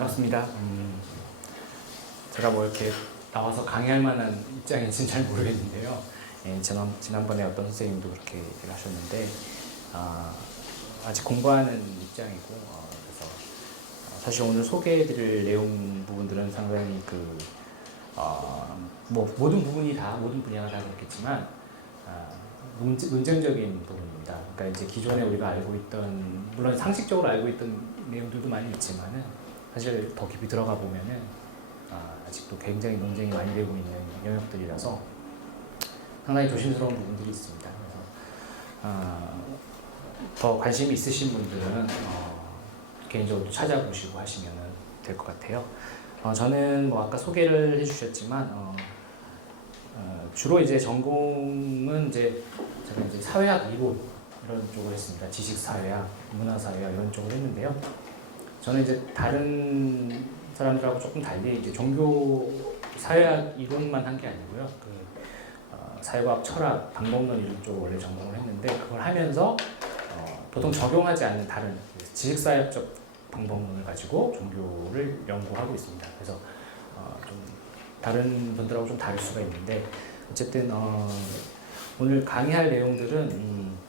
반갑습니다. 제가 뭐 이렇게 나와서 강의할 만한 입장인지는 잘 모르겠는데요. 예, 지난번에 어떤 선생님도 그렇게 얘기를 하셨는데, 아직 공부하는 입장이고, 그래서 사실 오늘 소개해드릴 내용 부분들은 상당히 뭐 모든 분야가 다 그렇겠지만, 논쟁적인 부분입니다. 그러니까 이제 기존에 우리가 알고 있던, 물론 상식적으로 알고 있던 내용들도 많이 있지만은, 사실 더 깊이 들어가 보면은, 아직도 굉장히 논쟁이 많이 되고 있는 영역들이라서 상당히 조심스러운 부분들이 있습니다. 그래서 더 관심이 있으신 분들은 개인적으로 찾아보시고 하시면 될 것 같아요. 저는 뭐 아까 소개를 해주셨지만 주로 이제 전공은 이제 제가 이제 사회학 이론 이런 쪽을 했습니다. 지식사회학, 문화사회학 이런 쪽을 했는데요. 저는 이제 다른 사람들하고 조금 달리 이제 종교 사회학 이론만 한 게 아니고요. 사회과학, 철학, 방법론 이런 쪽을 원래 전공을 했는데 그걸 하면서 보통 적용하지 않는 다른 지식사회학적 방법론을 가지고 종교를 연구하고 있습니다. 그래서 좀 다른 분들하고 좀 다를 수가 있는데 어쨌든 오늘 강의할 내용들은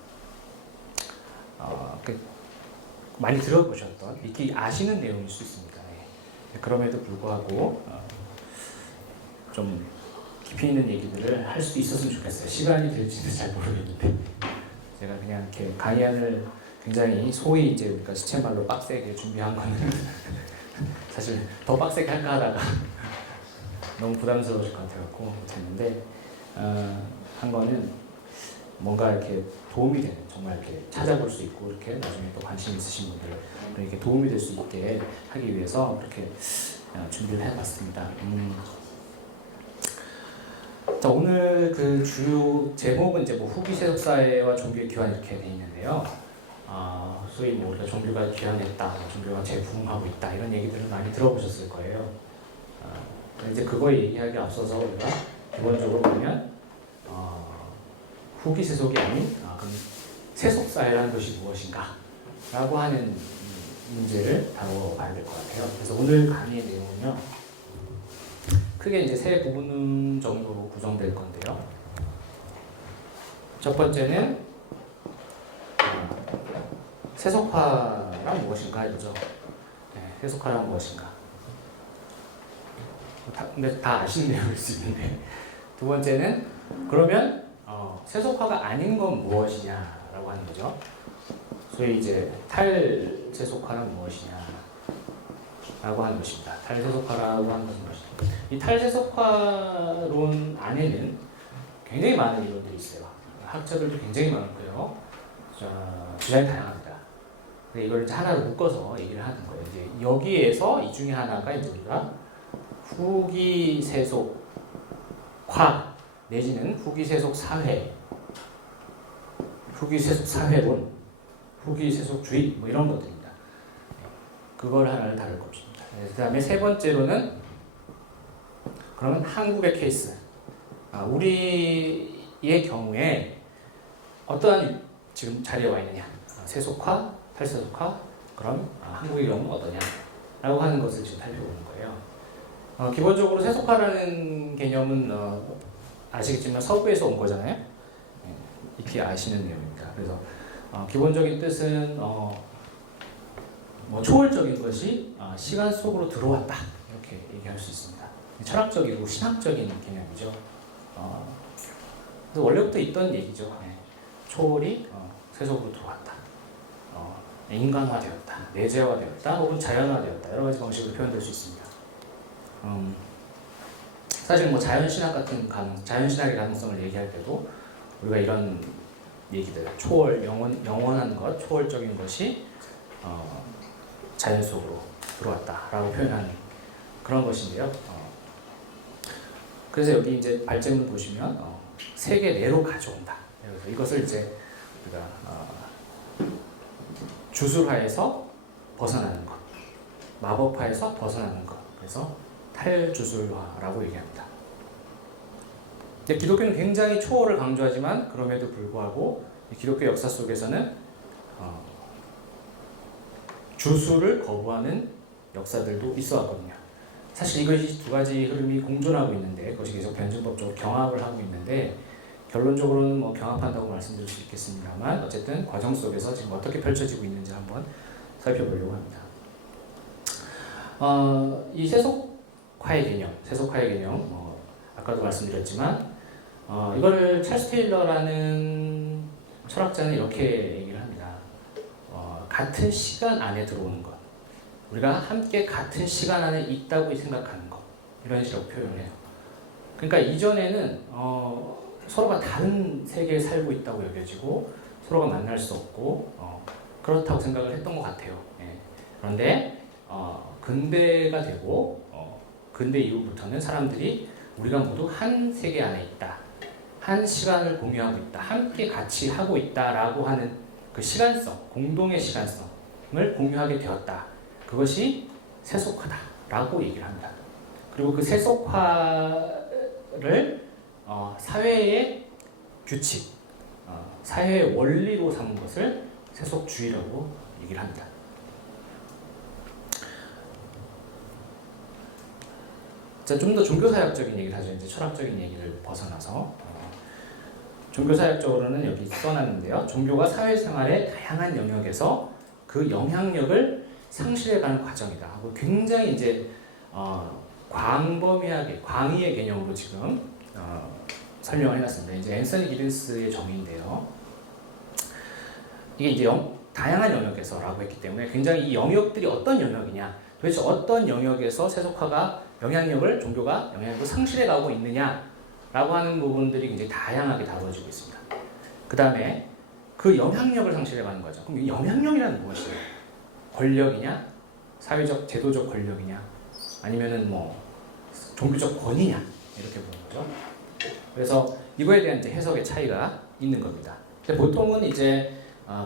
많이 들어보셨던, 익히 아시는 내용일 수 있습니다. 네. 그럼에도 불구하고 좀 깊이 있는 얘기들을 할 수도 있었으면 좋겠어요. 시간이 될지는 잘 모르겠는데 제가 그냥 이렇게 강의안을 굉장히 소위 이제 우리가 시체말로 빡세게 준비한 거는 사실 더 빡세게 할까 하다가 너무 부담스러워질 것 같아갖고 못했는데 한 거는 뭔가 이렇게 도움이 되는, 정말 이렇게 찾아볼 수 있고 이렇게 나중에 또 관심 있으신 분들 이렇게 도움이 될 수 있게 하기 위해서 그렇게 준비를 해봤습니다. 자, 오늘 그 주요 제목은 이제 뭐 후기 세속사회와 종교의 귀환 이렇게 돼 있는데요. 소위 뭐 우리가 종교가 귀환했다, 종교가 재부흥하고 있다 이런 얘기들을 많이 들어보셨을 거예요. 이제 그거 얘기하기 앞서서 우리가 기본적으로 보면 후기 세속이 아닌 그럼 세속사회라는 것이 무엇인가 라고 하는 문제를 다뤄봐야 될 것 같아요. 그래서 오늘 강의의 내용은요, 크게 이제 세 부분 정도로 구성될 건데요. 첫 번째는 세속화란 무엇인가 이거죠. 네, 세속화란 무엇인가. 근데 다 아시는 내용일 수 있는데, 두 번째는 그러면 세속화가 아닌 건 무엇이냐라고 하는 거죠. 소위 이제 탈세속화는 무엇이냐라고 하는 것입니다. 탈세속화라고 하는 것은 무엇이냐. 이 탈세속화론 안에는 굉장히 많은 이론들이 있어요. 학자들도 굉장히 많고요. 주장이 다양합니다. 근데 이걸 이제 하나로 묶어서 얘기를 하는 거예요. 이제 여기에서 이 중에 하나가 이제 우리가 후기 세속화 내지는 후기 세속 사회, 후기 세속 사회론, 후기 세속주의 뭐 이런 것들입니다. 그걸 하나를 다룰 것입니다. 그 다음에 세 번째로는 그러면 한국의 케이스, 우리의 경우에 어떠한 지금 자리에 와 있느냐, 세속화, 탈세속화, 그럼 한국의 경우는 어떠냐라고 하는 것을 지금 살펴보는 거예요. 기본적으로 세속화라는 개념은 아시겠지만 서구에서 온 거잖아요. 익히 아시는 내용입니다. 그래서 기본적인 뜻은 뭐 초월적인 것이 시간 속으로 들어왔다 이렇게 얘기할 수 있습니다. 철학적이고 신학적인 개념이죠. 그래서 원래부터 있던 얘기죠. 초월이 세속으로 들어왔다, 인간화되었다, 내재화되었다, 혹은 자연화되었다, 여러 가지 방식으로 표현될 수 있습니다. 사실 뭐 자연신학의 가능성을 얘기할 때도 우리가 이런 얘기들, 초월, 영원한 것, 초월적인 것이 자연 속으로 들어왔다라고 표현하는 그런 것인데요. 그래서 여기 이제 발제문 보시면 세계 내로 가져온다. 그래서 이것을 이제 우리가 주술화에서 벗어나는 것, 마법화에서 벗어나는 것, 그래서 탈주술화라고 얘기합니다. 기독교는 굉장히 초월을 강조하지만 그럼에도 불구하고 기독교 역사 속에서는 주술을 거부하는 역사들도 있어 왔거든요. 사실 이것이 두 가지 흐름이 공존하고 있는데 그것이 계속 변증법적으로 경합을 하고 있는데 결론적으로는 뭐 경합한다고 말씀드릴 수 있겠습니다만 어쨌든 과정 속에서 지금 어떻게 펼쳐지고 있는지 한번 살펴보려고 합니다. 이 세속화의 개념, 아까도 말씀드렸지만 이거를 찰스 테일러라는 철학자는 이렇게 얘기를 합니다. 같은 시간 안에 들어오는 것, 우리가 함께 같은 시간 안에 있다고 생각하는 것, 이런 식으로 표현해요. 그러니까 이전에는 서로가 다른 세계에 살고 있다고 여겨지고 서로가 만날 수 없고 그렇다고 생각을 했던 것 같아요. 예. 그런데 근대가 되고 근대 이후부터는 사람들이 우리가 모두 한 세계 안에 있다, 한 시간을 공유하고 있다, 함께 같이 하고 있다라고 하는 그 시간성, 공동의 시간성을 공유하게 되었다. 그것이 세속화다라고 얘기를 합니다. 그리고 그 세속화를 사회의 규칙, 사회의 원리로 삼은 것을 세속주의라고 얘기를 합니다. 자, 좀 더 종교사역적인 얘기를 하죠. 이제 철학적인 얘기를 벗어나서 종교사역적으로는 여기 써놨는데요. 종교가 사회생활의 다양한 영역에서 그 영향력을 상실해가는 과정이다 하고 굉장히 이제 광범위하게 광의의 개념으로 지금 설명을 해놨습니다. 이제 앤서니 기든스의 정의인데요. 이게 이제 다양한 영역에서라고 했기 때문에 굉장히 이 영역들이 어떤 영역이냐, 도대체 어떤 영역에서 세속화가 종교가 영향력을 상실해가고 있느냐라고 하는 부분들이 굉장히 다양하게 다루어지고 있습니다. 그 다음에 그 영향력을 상실해가는 거죠. 그럼 이 영향력이라는 무엇이에요? 권력이냐? 사회적, 제도적 권력이냐? 아니면은 뭐 종교적 권위냐? 이렇게 보는 거죠. 그래서 이거에 대한 이제 해석의 차이가 있는 겁니다. 근데 보통은 이제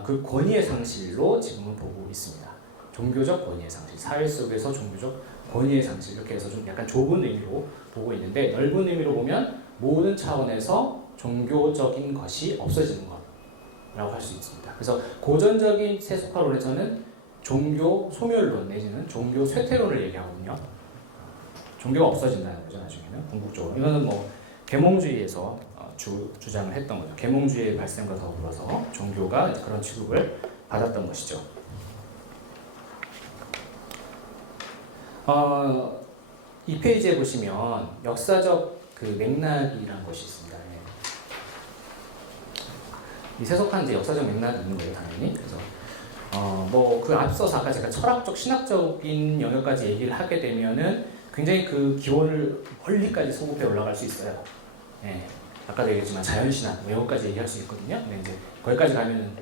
그 권위의 상실로 지금은 보고 있습니다. 종교적 권위의 상실, 사회 속에서 종교적 권위의 상실, 이렇게 해서 좀 약간 좁은 의미로 보고 있는데 넓은 의미로 보면 모든 차원에서 종교적인 것이 없어지는 것이라고 할 수 있습니다. 그래서 고전적인 세속화론에서는 종교 소멸론 내지는 종교 쇠퇴론을 얘기하거든요. 종교가 없어진다는 거죠, 나중에는 궁극적으로. 이거는 뭐 계몽주의에서 주장을 했던 거죠. 계몽주의의 발생과 더불어서 종교가 그런 취급을 받았던 것이죠. 이 페이지에 보시면 역사적 그 맥락이라는 것이 있습니다. 이 세속화는 이제 역사적 맥락이 있는 거예요, 당연히. 그래서 뭐 그 앞서서 아까 제가 철학적, 신학적인 영역까지 얘기를 하게 되면은 굉장히 그 기원을 멀리까지 소급해 올라갈 수 있어요. 예. 아까도 얘기했지만 자연신학, 뭐 이것까지 얘기할 수 있거든요. 근데 이제 거기까지 가면은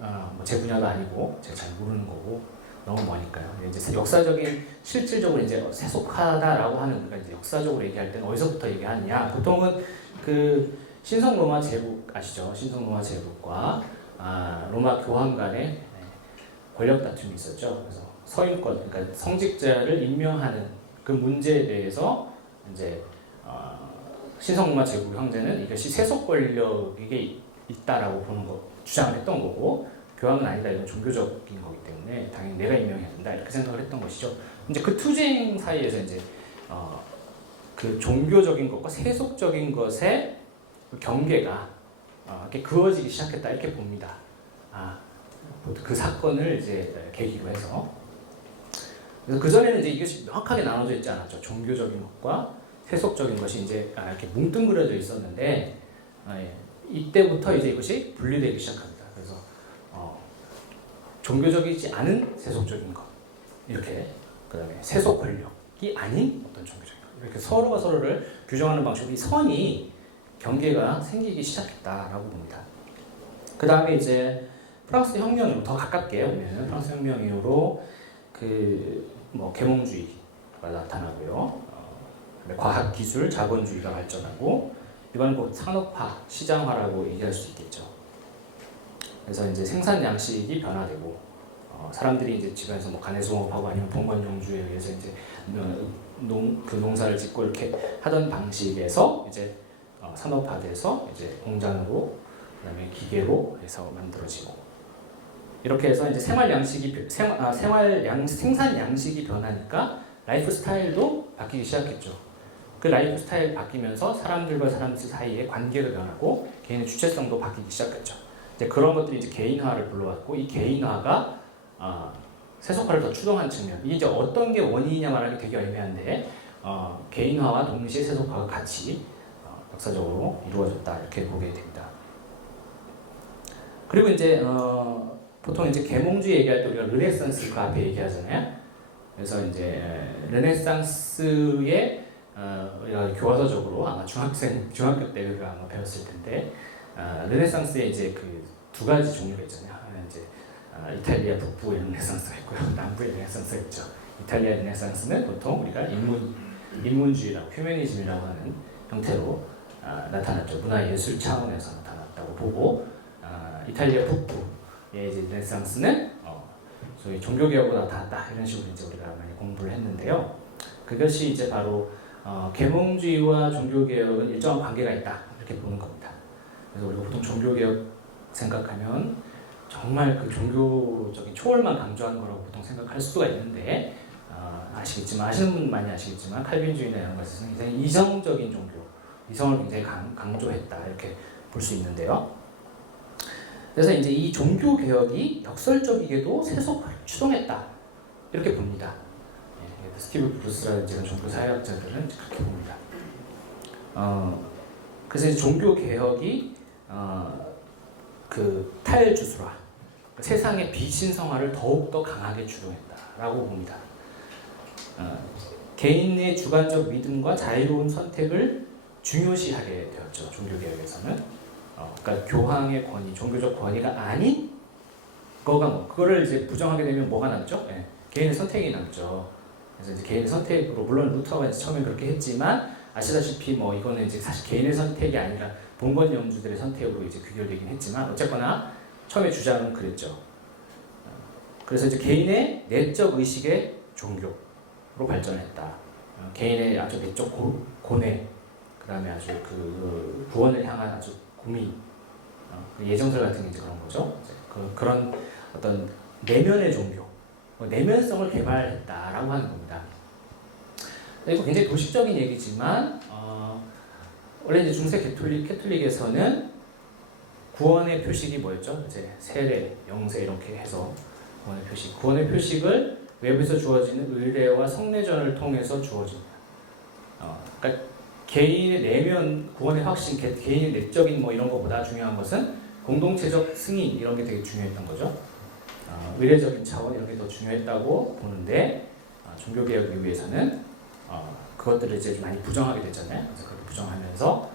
뭐 제 분야가 아니고 제가 잘 모르는 거고 너무 머니까요. 이제 역사적인 실질적으로 이제 세속화다라고 하는 그러니까 이제 역사적으로 얘기할 때는 어디서부터 얘기하느냐? 보통은 그 신성 로마 제국 아시죠? 신성 로마 제국과 로마 교황 간의 권력 다툼이 있었죠. 그래서 서인권, 그러니까 성직자를 임명하는 그 문제에 대해서 이제 신성 로마 제국 형제는 이것이 세속 권력이 있다라고 보는 거 주장을 했던 거고 교황은 아니다, 이건 종교적인 거기 때문에 당연히 내가 임명해야 된다 이렇게 생각을 했던 것이죠. 이제 그 투쟁 사이에서 이제 그 종교적인 것과 세속적인 것의 경계가 이렇게 그어지기 시작했다 이렇게 봅니다. 그 사건을 이제 계기로 해서 그래서 그 전에는 이제 이것이 명확하게 나눠져 있지 않았죠. 종교적인 것과 세속적인 것이 이제 이렇게 뭉뚱그려져 있었는데 이때부터 이제 이것이 분리되기 시작합니다. 그래서 종교적이지 않은 세속적인 것 이렇게 그다음에 세속 권력이 아닌 어떤 종교적인 것 이렇게 서로가 서로를 규정하는 방식으로 이 선이 경계가 생기기 시작했다라고 봅니다. 그 다음에 이제 프랑스 혁명 이후로 더 가깝게 보면 프랑스 혁명 이후로 그 뭐 계몽주의가 나타나고요. 과학 기술 자본주의가 발전하고 이건 곧 산업화, 시장화라고 얘기할 수 있겠죠. 그래서 이제 생산 양식이 변화되고 사람들이 이제 집에서 뭐 가내수공업하고 아니면 봉건용주에 의해서 이제 그 농사를 짓고 이렇게 하던 방식에서 이제 산업화돼서 이제 공장으로 그다음에 기계로 해서 만들어지고 이렇게 해서 이제 생산 양식이 변하니까 라이프 스타일도 바뀌기 시작했죠. 그 라이프 스타일 바뀌면서 사람들과 사람들 사이의 관계가 변하고 개인의 주체성도 바뀌기 시작했죠. 이제 그런 것들이 이제 개인화를 불러왔고, 이 개인화가 세속화를 더 추동한 측면. 이게 이제 어떤 게 원인이냐 말하기 되게 애매한데, 개인화와 동시에 세속화가 같이 역사적으로 이루어졌다, 이렇게 보게 됩니다. 그리고 이제 보통 이제 계몽주의 얘기할 때 우리가 르네상스 그 앞에 얘기하잖아요. 그래서 이제 르네상스의 우리가 교과서적으로 아마 중학교 때 우리가 아마 배웠을 텐데, 르네상스에 이제 그 두 가지 종류가 있잖아요. 하나는 이제 이탈리아 북부의 르네상스가 있고요, 남부의 르네상스가 있죠. 이탈리아 르네상스는 보통 우리가 인문주의라고, 휴머니즘이라고 하는 형태로 나타났죠. 문화예술 차원에서 나타났다고 보고, 이탈리아 북부의 이제 르네상스는 소위 종교개혁으로 나타났다, 이런 식으로 이제 우리가 많이 공부를 했는데요. 그것이 이제 바로 계몽주의와 종교개혁은 일정한 관계가 있다, 이렇게 보는 겁니다. 그래서 우리가 보통 종교개혁 생각하면 정말 그 종교적인 초월만 강조하는 거라고 보통 생각할 수가 있는데, 아시겠지만, 아시는 분 많이 아시겠지만 칼빈주의나 이런 것에서는 굉장히 이성적인 종교, 이성을 굉장히 강조했다, 이렇게 볼 수 있는데요. 그래서 이제 이 종교 개혁이 역설적이게도 세속화를 추동했다, 이렇게 봅니다. 스티브 브루스라든지 이런 종교 사회학자들은 그렇게 봅니다. 그래서 이제 종교 개혁이 그 탈주술화, 세상의 비신성화를 더욱더 강하게 주동했다라고 봅니다. 개인의 주관적 믿음과 자유로운 선택을 중요시하게 되었죠. 종교개혁에서는. 그러니까 교황의 권위, 종교적 권위가 아닌 거가 그거를 이제 부정하게 되면 뭐가 남죠? 개인의 선택이 남죠. 그래서 이제 개인의 선택으로, 물론 루터가 이제 처음에 그렇게 했지만, 아시다시피 이거는 이제 사실 개인의 선택이 아니라 봉건 영주들의 선택으로 이제 귀결되긴 했지만, 어쨌거나 처음에 주장은 그랬죠. 그래서 이제 개인의 내적 의식의 종교로 발전했다. 개인의 아주 내적 고뇌, 그다음에 아주 그 구원을 향한 아주 고민, 예정설 같은 게 이제 그런 거죠. 그런 어떤 내면의 종교, 내면성을 개발했다라고 하는 겁니다. 이거 굉장히 도식적인 얘기지만, 원래 이제 중세 캐톨릭에서는 구원의 표식이 뭐였죠? 이제 세례, 영세 이렇게 해서 구원의 표식을 외부에서 주어지는 의례와 성례전을 통해서 주어집니다. 그러니까 개인의 내면 구원의 확신, 개인의 내적인 이런 것보다 중요한 것은 공동체적 승인, 이런 게 되게 중요했던 거죠. 의례적인 차원, 이런 게 더 중요했다고 보는데, 종교개혁 이후에서는 그것들을 이제 좀 많이 부정하게 됐잖아요. 그래서 그걸 부정하면서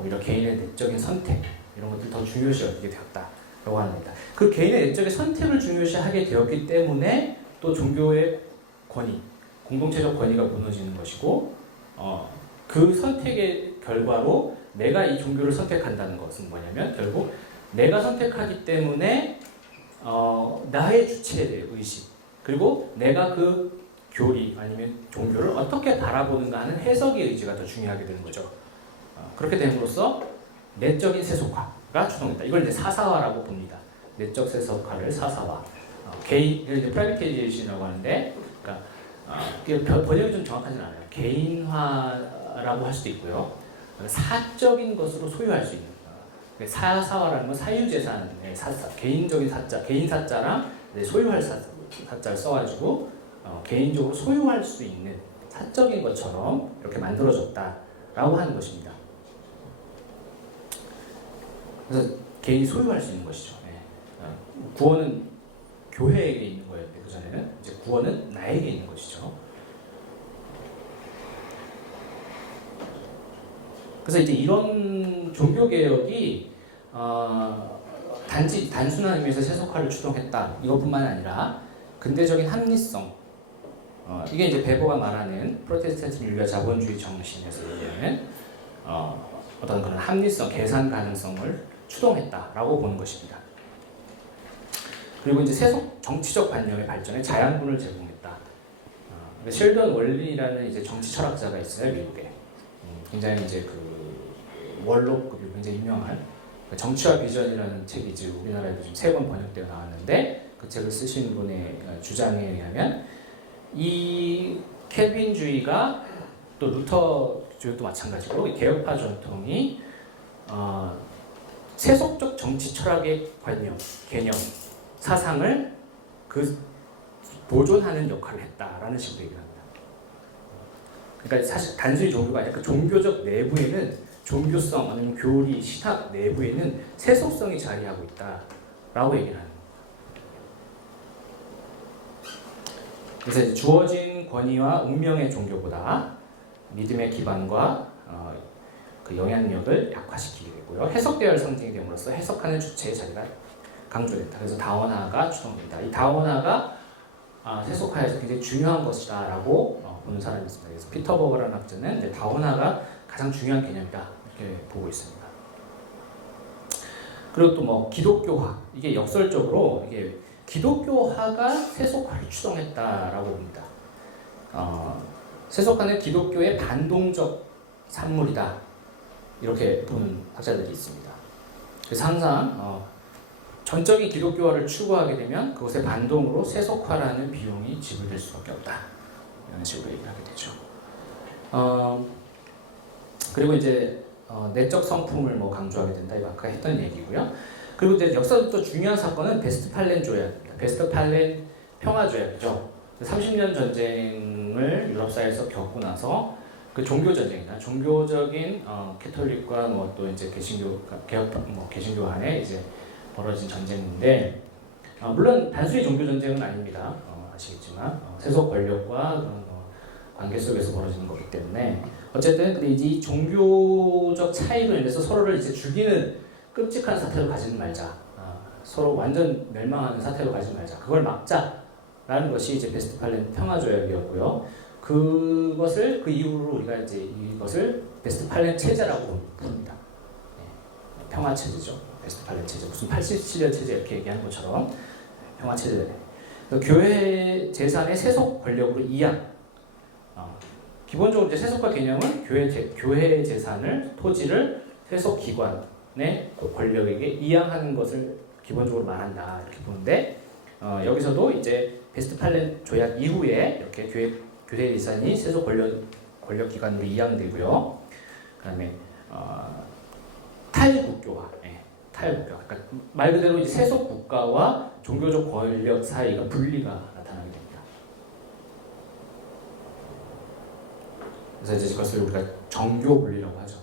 오히려 개인의 내적인 선택, 이런 것들을 더 중요시 여기게 되었다라고 합니다. 그 개인의 내적인 선택을 중요시하게 되었기 때문에 또 종교의 권위, 공동체적 권위가 무너지는 것이고, 그 선택의 결과로 내가 이 종교를 선택한다는 것은 뭐냐면, 결국 내가 선택하기 때문에 나의 주체의 의식, 그리고 내가 그 교리 아니면 종교를 어떻게 바라보는가 하는 해석의 의지가 더 중요하게 되는 거죠. 그렇게 됨으로써 내적인 세속화가 주동했다. 이걸 이제 사사화라고 봅니다. 내적 세속화를 사사화. 개인, 이제 프라이빗테이제이션이라고 하는데, 그러니까 번역이 좀 정확하진 않아요. 개인화라고 할 수도 있고요. 사적인 것으로 소유할 수 있는. 사사화라는 건 사유재산의 사자, 개인적인 사자, 개인 사자랑 소유할 사자를 써가지고 개인적으로 소유할 수 있는 사적인 것처럼 이렇게 만들어졌다라고 하는 것입니다. 그래서 개인이 소유할 수 있는 것이죠. 구원은 교회에게 있는 거였는데, 그전에는 이제 구원은 나에게 있는 것이죠. 그래서 이제 이런 종교개혁이 단순한 의미에서 세속화를 추동했다, 이것뿐만 아니라 근대적인 합리성, 이게 이제 베버가 말하는 프로테스탄트 윤리와 자본주의 정신에서 얘기하는 어떤 그런 합리성, 계산 가능성을 추동했다라고 보는 것입니다. 그리고 이제 세속 정치적 관념의 발전에 자양분을 제공했다. 셸던 월린이라는 이제 정치 철학자가 있어요, 미국에. 굉장히 이제 그 월록, 굉장히 유명한 정치와 비전이라는 책이 이제 우리나라에도 지금 3번 번역되어 나왔는데 그 책을 쓰신 분의 주장에 의하면 이 켈빈주의가 또 루터주의도 마찬가지로 개혁파 전통이 세속적 정치 철학의 개념, 사상을 보존하는 역할을 했다라는 식으로 얘기를 합니다. 그러니까 사실 단순히 종교가 아니라 그 종교적 내부에는 종교성 아니면 교리, 신학 내부에는 세속성이 자리하고 있다라고 얘기를 하는 거예요. 그래서 이제 주어진 권위와 운명의 종교보다 믿음의 기반과 그 영향력을 약화시키게 되고요. 해석대화를 상징이 됨으로써 해석하는 주체의 자리가 강조됐다. 그래서 다원화가 추동된다. 이 다원화가 세속화에서 굉장히 중요한 것이다라고 보는 사람이 있습니다. 그래서 피터 버거라는 학자는 이제 다원화가 가장 중요한 개념이다 이렇게 보고 있습니다. 그리고 또 뭐 기독교화 이게 역설적으로 이게 기독교화가 세속화를 추동했다라고 봅니다. 세속화는 기독교의 반동적 산물이다 이렇게 보는 학자들이 있습니다. 그래서 항상 전적인 기독교화를 추구하게 되면 그것의 반동으로 세속화라는 비용이 지불될 수밖에 없다 이런 식으로 얘기를 하게 되죠. 그리고 이제 내적 성품을 뭐 강조하게 된다 이거 아까 했던 얘기고요. 그리고 이제 역사부터 중요한 사건은 베스트팔렌 조약입니다. 베스트팔렌 평화 조약이죠. 30년 전쟁을 유럽사에서 겪고 나서 그 종교 전쟁이나 종교적인 캐톨릭과 뭐 또 이제 개신교 간에 이제 벌어진 전쟁인데 물론 단순히 종교 전쟁은 아닙니다. 아시겠지만 세속 권력과 그런 관계 속에서 벌어지는 거기 때문에 어쨌든 근데 이제 이 종교적 차이로 인해서 서로를 이제 죽이는 끔찍한 사태로 가지는 말자. 서로 완전 멸망하는 사태로 가지 말자. 그걸 막자라는 것이 이제 베스트팔렌 평화 조약이었고요. 그것을 그 이후로 우리가 이제 이것을 베스트팔렌 체제라고 부릅니다. 평화 체제죠. 베스트팔렌 체제. 무슨 87년 체제 이렇게 얘기하는 것처럼 평화 체제. 교회 재산의 세속 권력으로 이양. 기본적으로 이제 세속화 개념은 교회 재산을 토지를 세속 기관의 권력에게 이양하는 것을 기본적으로 말한다 이렇게 보는데 여기서도 이제 베스트팔렌 조약 이후에 이렇게 교회 재산이 세속 권력 기관으로 이양되고요. 그다음에 탈국교화, 탈국교화. 그러니까 말 그대로 이제 세속 국가와 종교적 권력 사이가 분리가 나타나게 됩니다. 그래서 이제 이것을 우리가 정교 분리라고 하죠.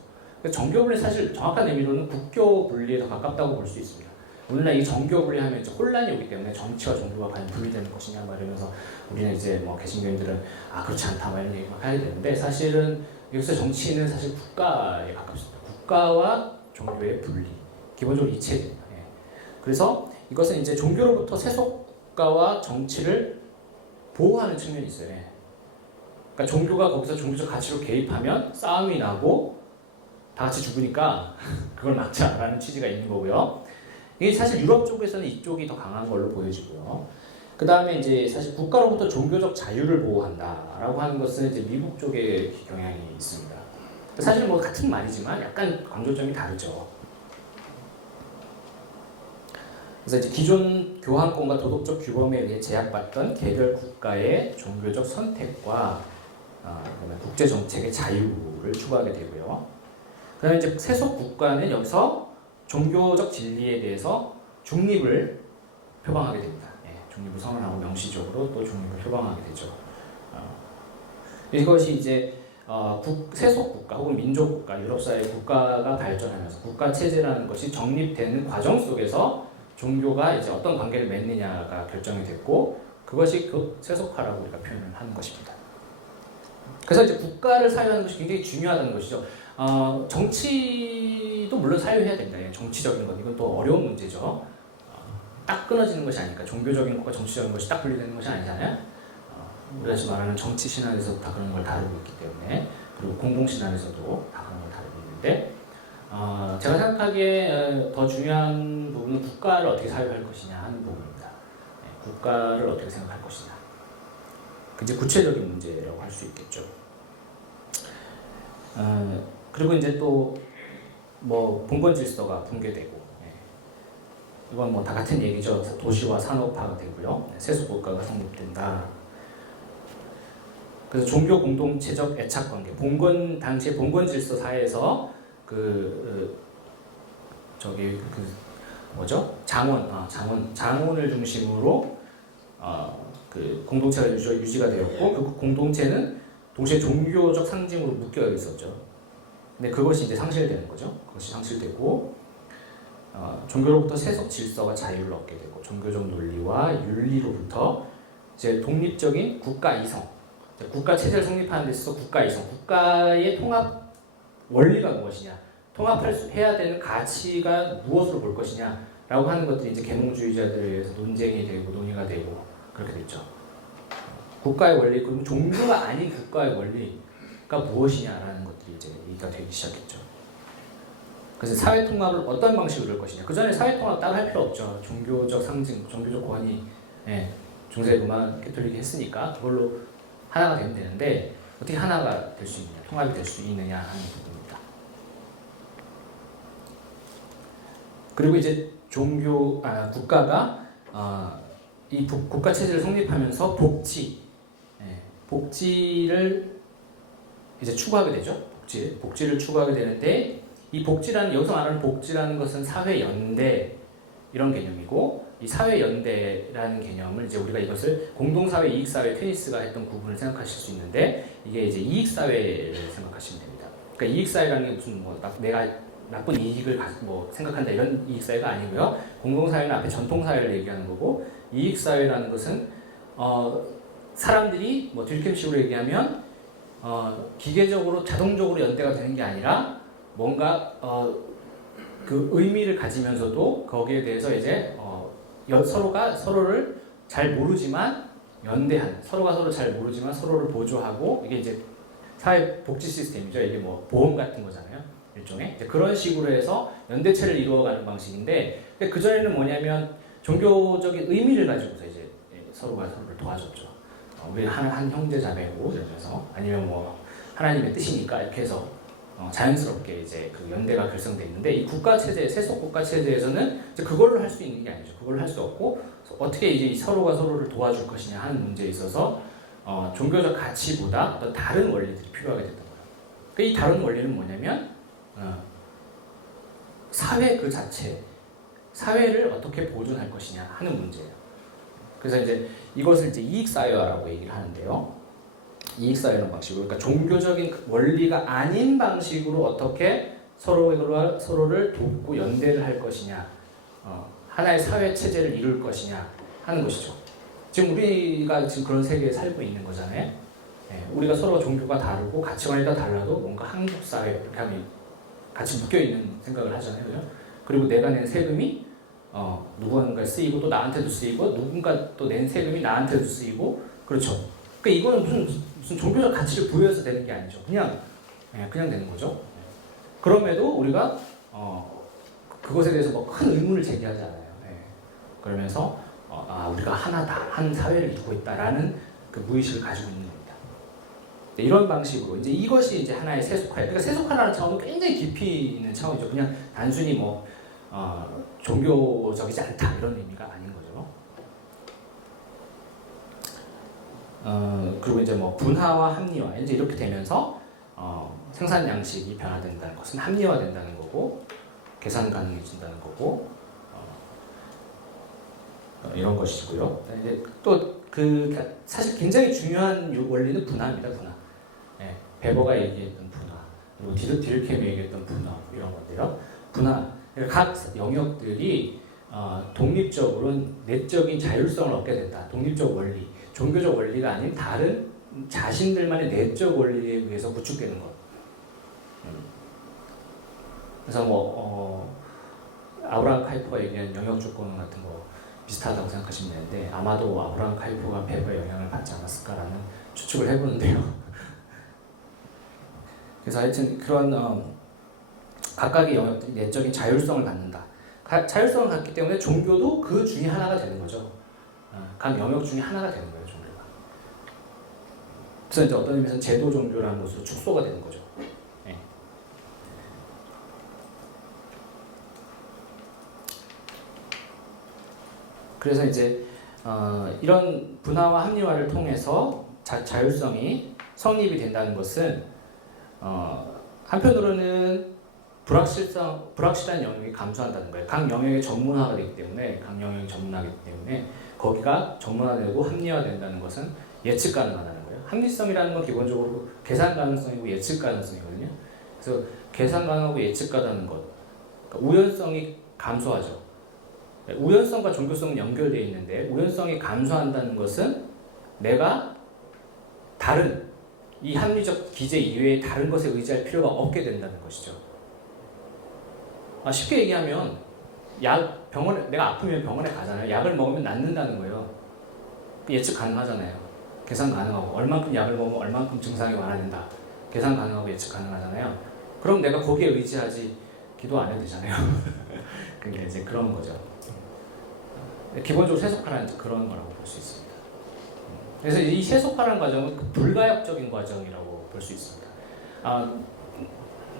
정교 분리 사실 정확한 의미로는 국교 분리에 더 가깝다고 볼 수 있습니다. 오늘날 이 정교 분리하면 이제 혼란이 오기 때문에 정치와 종교가 과연 분리되는 것이냐 말이면서 우리는 이제 뭐 개신교인들은 그렇지 않다 막 이런 얘기 막 해야 되는데 사실은 여기서 정치는 사실 국가에 가깝습니다. 국가와 종교의 분리, 기본적으로 이체됩니다. 그래서 이것은 이제 종교로부터 세속가와 정치를 보호하는 측면이 있어요. 그러니까 종교가 거기서 종교적 가치로 개입하면 싸움이 나고 다 같이 죽으니까 그걸 막자라는 취지가 있는 거고요. 이게 사실 유럽 쪽에서는 이쪽이 더 강한 걸로 보여지고요. 그 다음에 이제 사실 국가로부터 종교적 자유를 보호한다라고 하는 것은 이제 미국 쪽의 경향이 있습니다. 사실 뭐 같은 말이지만 약간 강조점이 다르죠. 그래서 이제 기존 교황권과 도덕적 규범에 의해 제약받던 개별 국가의 종교적 선택과 국제 정책의 자유를 추구하게 되고요. 그다음에 이제 세속 국가는 여기서 종교적 진리에 대해서 중립을 표방하게 됩니다. 중립을 선언하고 명시적으로 또 중립을 표방하게 되죠. 이것이 이제 세속 국가 혹은 민족 국가, 유럽 사회 국가가 발전하면서 국가 체제라는 것이 정립되는 과정 속에서 종교가 이제 어떤 관계를 맺느냐가 결정이 됐고 그것이 그 세속화라고 우리가 표현을 하는 것입니다. 그래서 이제 국가를 사유하는 것이 굉장히 중요하다는 것이죠. 정치도 물론 사유해야 된다. 정치적인 것 이건 또 어려운 문제죠. 딱 끊어지는 것이 아니니까 종교적인 것과 정치적인 것이 딱 분리되는 것이 아니잖아요. 우리가 지금 말하는 정치 신앙에서도 다 그런 걸 다루고 있기 때문에 그리고 공공 신앙에서도 다 그런 걸 다루고 있는데 제가 생각하기에 더 중요한 부분은 국가를 어떻게 사유할 것이냐 하는 부분입니다. 국가를 어떻게 생각할 것이냐. 이제 구체적인 문제라고 할 수 있겠죠. 그리고 이제 또 뭐 봉건 질서가 붕괴되고, 이건 뭐 다 같은 얘기죠. 도시화 산업화가 되고요. 세속 국가가 성립된다. 그래서 종교 공동체적 애착 관계, 봉건 당시에 봉건 질서 사회에서 뭐죠? 장원을 중심으로 그 공동체가 유지가 되었고, 그 공동체는 동시에 종교적 상징으로 묶여 있었죠. 근데 그것이 이제 상실되는 거죠. 그것이 상실되고, 종교로부터 세속 질서가 자유를 얻게 되고, 종교적 논리와 윤리로부터 이제 독립적인 국가 이성, 국가 체제를 성립하는 데 있어서 국가 이성, 국가의 통합 원리가 무엇이냐, 통합해야 되는 가치가 무엇으로 볼 것이냐라고 하는 것들이 이제 계몽주의자들에 의해서 논쟁이 되고 논의가 되고 그렇게 됐죠. 국가의 원리, 그럼 종교가 아닌 국가의 원리가 무엇이냐라는 것들이 이제 얘기가 되기 시작했죠. 그래서 사회 통합을 어떤 방식으로 할 것이냐. 그 전에 사회 통합 따로 할 필요 없죠. 종교적 상징, 종교적 권위, 중세 로마 캐톨릭이 했으니까 그걸로 하나가 되면 되는데 어떻게 하나가 될 수 있느냐, 통합이 될 수 있느냐 하는 부분입니다. 그리고 이제 국가가 이 국가 체제를 성립하면서 복지를 이제 추구하게 되죠. 복지를 추구하게 되는데, 이 복지라는, 여기서 말하는 복지라는 것은 사회 연대 이런 개념이고, 이 사회 연대라는 개념을 이제 우리가 이것을 공동사회, 이익사회, 테니스가 했던 구분을 생각하실 수 있는데, 이게 이제 이익사회를 생각하시면 됩니다. 그러니까 이익사회라는 게 무슨 뭐 내가 나쁜 이익을 생각한다 이런 이익사회가 아니고요. 공동사회는 앞에 전통사회를 얘기하는 거고, 이익사회라는 것은 사람들이 뭐 딜캠식으로 얘기하면 기계적으로 자동적으로 연대가 되는 게 아니라 뭔가 그 의미를 가지면서도 거기에 대해서 이제 서로가 서로를 잘 모르지만 연대하는, 서로가 서로 잘 모르지만 서로를 보조하고, 이게 이제 사회 복지 시스템이죠. 이게 뭐 보험 같은 거잖아요. 일종의 이제 그런 식으로 해서 연대체를 이루어가는 방식인데, 그 전에는 뭐냐면 종교적인 의미를 가지고서 이제 서로가 서로를 도와줬죠. 우리 한 형제 자매고 이러면서, 아니면 뭐 하나님의 뜻이니까 이렇게 해서 자연스럽게 이제 그 연대가 결성돼 있는데, 이 국가 체제, 세속 국가 체제에서는 이제 그걸로 할 수 있는 게 아니죠. 그걸로 할 수 없고, 어떻게 이제 서로가 서로를 도와줄 것이냐 하는 문제에 있어서 종교적 가치보다 어떤 다른 원리들이 필요하게 됐던 거예요. 그러니까 이 다른 원리는 뭐냐면 사회 그 자체, 사회를 어떻게 보존할 것이냐 하는 문제예요. 그래서 이제 이것을 이제 이익사회화라고 얘기를 하는데요. 이익사회라는 방식으로, 그러니까 종교적인 원리가 아닌 방식으로 어떻게 서로를 돕고 연대를 할 것이냐, 하나의 사회 체제를 이룰 것이냐 하는 것이죠. 지금 우리가 지금 그런 세계에 살고 있는 거잖아요. 우리가 서로 종교가 다르고 가치관이 다 달라도 뭔가 한국 사회 이렇게 하면 같이 묶여 있는 생각을 하잖아요, 그죠? 그리고 내가 낸 세금이 누군가에 쓰이고 또 나한테도 쓰이고, 누군가 또 낸 세금이 나한테도 쓰이고, 그렇죠. 그러니까 이거는 무슨 종교적 가치를 부여해서 되는 게 아니죠. 그냥 되는 거죠. 그럼에도 우리가 그것에 대해서 뭐 큰 의문을 제기하지 않아요. 그러면서 우리가 하나다, 한 사회를 이루고 있다라는 그 무의식을 가지고 있는 겁니다. 이런 방식으로 이제 이것이 이제 하나의 세속화. 그러니까 세속화라는 차원은 굉장히 깊이 있는 차원이죠. 그냥 단순히 뭐 종교적이지 않다 이런 의미가 아닌 거죠. 그리고 이제 뭐 분화와 합리화 이제 이렇게 되면서 생산 양식이 변화된다는 것은 합리화된다는 거고, 계산 가능해진다는 거고, 이런 것이고요. 이제 또 사실 굉장히 중요한 원리는 분화입니다. 분화. 베버가 얘기했던 분화, 그리고 디르켐이 얘기했던 분화 이런 건데요. 분화. 그러니까 각 영역들이 독립적으로 내적인 자율성을 얻게 된다. 독립적 원리, 종교적 원리가 아닌 다른 자신들만의 내적 원리에 의해서 구축되는 것. 그래서 아브라함 카이퍼가 얘기한 영역 주권 같은 거 비슷하다고 생각하시면 되는데, 아마도 아브라함 카이퍼가 베버의 영향을 받지 않았을까라는 추측을 해보는데요. 그래서 하여튼 그런 각각의 영역들이 내적인 자율성을 갖는다. 자율성을 갖기 때문에 종교도 그 중에 하나가 되는 거죠. 각 영역 중에 하나가 되는 거예요, 종교가. 그래서 이제 어떤 의미에서는 제도 종교라는 것으로 축소가 되는 거죠. 그래서 이제 이런 분화와 합리화를 통해서 자율성이 성립이 된다는 것은 한편으로는 불확실한 영역이 감소한다는 거예요. 각 영역이 전문화가 되기 때문에 거기가 전문화되고 합리화된다는 것은 예측 가능하다는 거예요. 합리성이라는 건 기본적으로 계산 가능성이고 예측 가능성이거든요. 그래서 계산 가능하고 예측 가능한 것, 그러니까 우연성이 감소하죠. 우연성과 종교성은 연결되어 있는데 우연성이 감소한다는 것은 내가 다른 이 합리적 기제 이외의 다른 것에 의지할 필요가 없게 된다는 것이죠. 쉽게 얘기하면 내가 아프면 병원에 가잖아요. 약을 먹으면 낫는다는 거예요. 예측 가능하잖아요. 계산 가능하고 얼만큼 약을 먹으면 얼만큼 증상이 완화된다. 계산 가능하고 예측 가능하잖아요. 그럼 내가 거기에 의지하지 기도 안 해도 되잖아요. 그게 이제 그런 거죠. 기본적으로 세속화라는 그런 거라고 볼 수 있습니다. 그래서 이 세속화라는 과정은 불가역적인 과정이라고 볼 수 있습니다.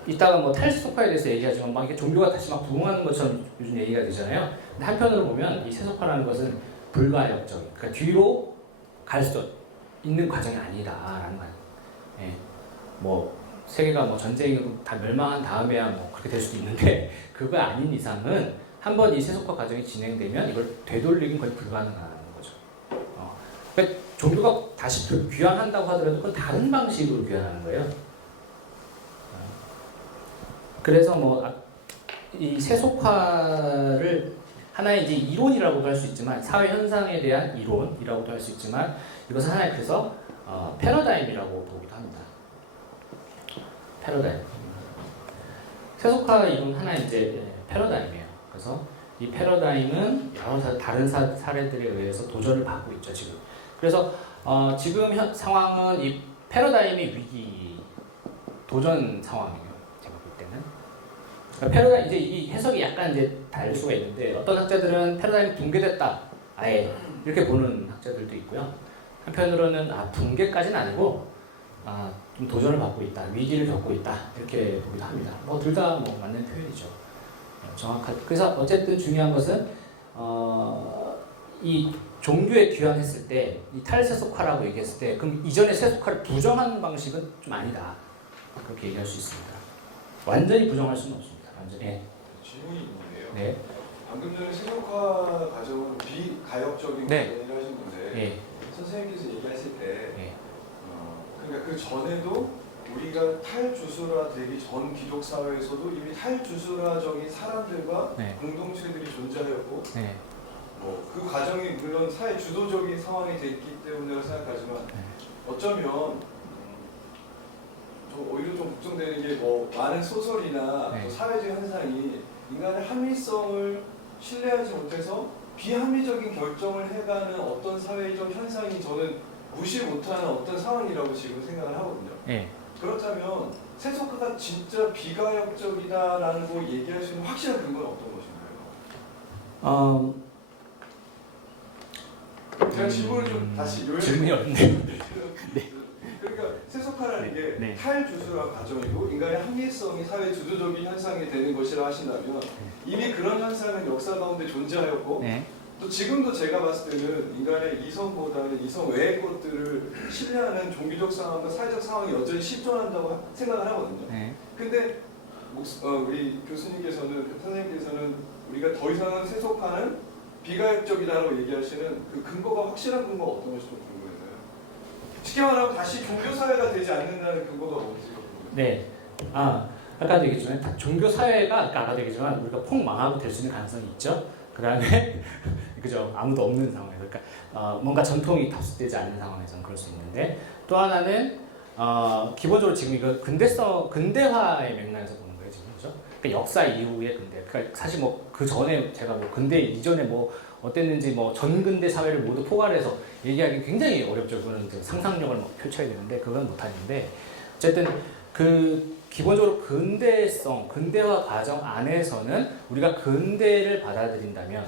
이따가 뭐 탈세속화에 대해서 얘기하지만 막 이게 종교가 다시 막 부흥하는 것처럼 요즘 얘기가 되잖아요. 근데 한편으로 보면 이 세속화라는 것은 불가역적인, 그러니까 뒤로 갈 수 있는 과정이 아니다라는 거예요. 예. 뭐 세계가 뭐 전쟁으로 다 멸망한 다음에야 뭐 그렇게 될 수도 있는데 그거 아닌 이상은 한번 이 세속화 과정이 진행되면 이걸 되돌리긴 거의 불가능한 거죠. 그러니까 종교가 다시 귀환한다고 하더라도 그건 다른 방식으로 귀환하는 거예요. 그래서 뭐 이 세속화를 하나의 이제 이론이라고도 할 수 있지만 사회 현상에 대한 이론이라고도 할 수 있지만 이것은 하나의 그래서 패러다임이라고 보기도 합니다. 패러다임. 세속화 이론 하나의 이제 패러다임이에요. 그래서 이 패러다임은 여러 다른 사례들에 의해서 도전을 받고 있죠 지금. 그래서 지금 상황은 이 패러다임의 위기 도전 상황이에요. 패러다임 이제 이 해석이 약간 이제 다를 수가 있는데 어떤 학자들은 패러다임이 붕괴됐다 아예 이렇게 보는 학자들도 있고요. 한편으로는 붕괴까지는 아니고 좀 도전을 받고 있다, 위기를 겪고 있다 이렇게 보기도 합니다. 뭐 둘 다 뭐 맞는 표현이죠. 정확하게. 그래서 어쨌든 중요한 것은 이 종교에 귀환했을 때 이 탈세속화라고 얘기했을 때 그럼 이전의 세속화를 부정하는 방식은 좀 아니다 그렇게 얘기할 수 있습니다. 완전히 부정할 수는 없습니다. 완전히. 질문이 있는데요. 네. 방금 전에 세속화 과정은 비가역적인 과정이라 하신 건데 선생님께서 얘기하실 때 그러니까 그 전에도 우리가 탈주술화 되기 전 기독 사회에서도 이미 탈주술화적인 사람들과 공동체들이 존재하였고 뭐 그 과정이 물론 사회 주도적인 상황이 됐기 때문이라고 생각하지만 어쩌면 오히려 좀 걱정되는 게 뭐 많은 소설이나 또 사회적 현상이 인간의 합리성을 신뢰하지 못해서 비합리적인 결정을 해가는 어떤 사회적 현상이 저는 무시 못하는 어떤 상황이라고 지금 생각을 하거든요. 그렇다면 세속화가 진짜 비가역적이다라는 거 얘기할 수 있는 확실한 근거는 어떤 것인가요? 제가 질문을 좀 다시 요약해 질문이 없네요. 그러니까 세속화라는 게 탈주술화 과정이고 인간의 합리성이 사회 주도적인 현상이 되는 것이라 하신다면 이미 그런 현상은 역사 가운데 존재하였고 또 지금도 제가 봤을 때는 인간의 이성보다는 이성 외의 것들을 신뢰하는 종교적 상황과 사회적 상황이 여전히 실존한다고 생각을 하거든요. 근데 우리 교수님께서는 선생님께서는 우리가 더 이상은 세속화는 비가역적이다라고 얘기하시는 그 근거가 확실한 근거가 어떤 것이 좀 궁금해서요. 쉽게 말하면 다시 종교사회가 되지 않는다는 근거가 뭔지. 네. 아까도 얘기했지만 종교사회가 아까도 얘기했지만 우리가 폭망하고 될 수 있는 가능성이 있죠. 그 다음에 그죠. 아무도 없는 상황에서 그러니까 뭔가 전통이 답습되지 않는 상황에서는 그럴 수 있는데 또 하나는 기본적으로 지금 이거 근대화의 맥락에서 보는 거예요. 지금 그죠? 그러니까 역사 이후의 근대. 그러니까 사실 뭐 그 전에 제가 뭐 근대 이전에 뭐 어땠는지 뭐 전근대 사회를 모두 포괄해서 얘기하기 굉장히 어렵죠. 그거는 상상력을 막 펼쳐야 되는데 그건 못하는데 어쨌든 그 기본적으로 근대화 과정 안에서는 우리가 근대를 받아들인다면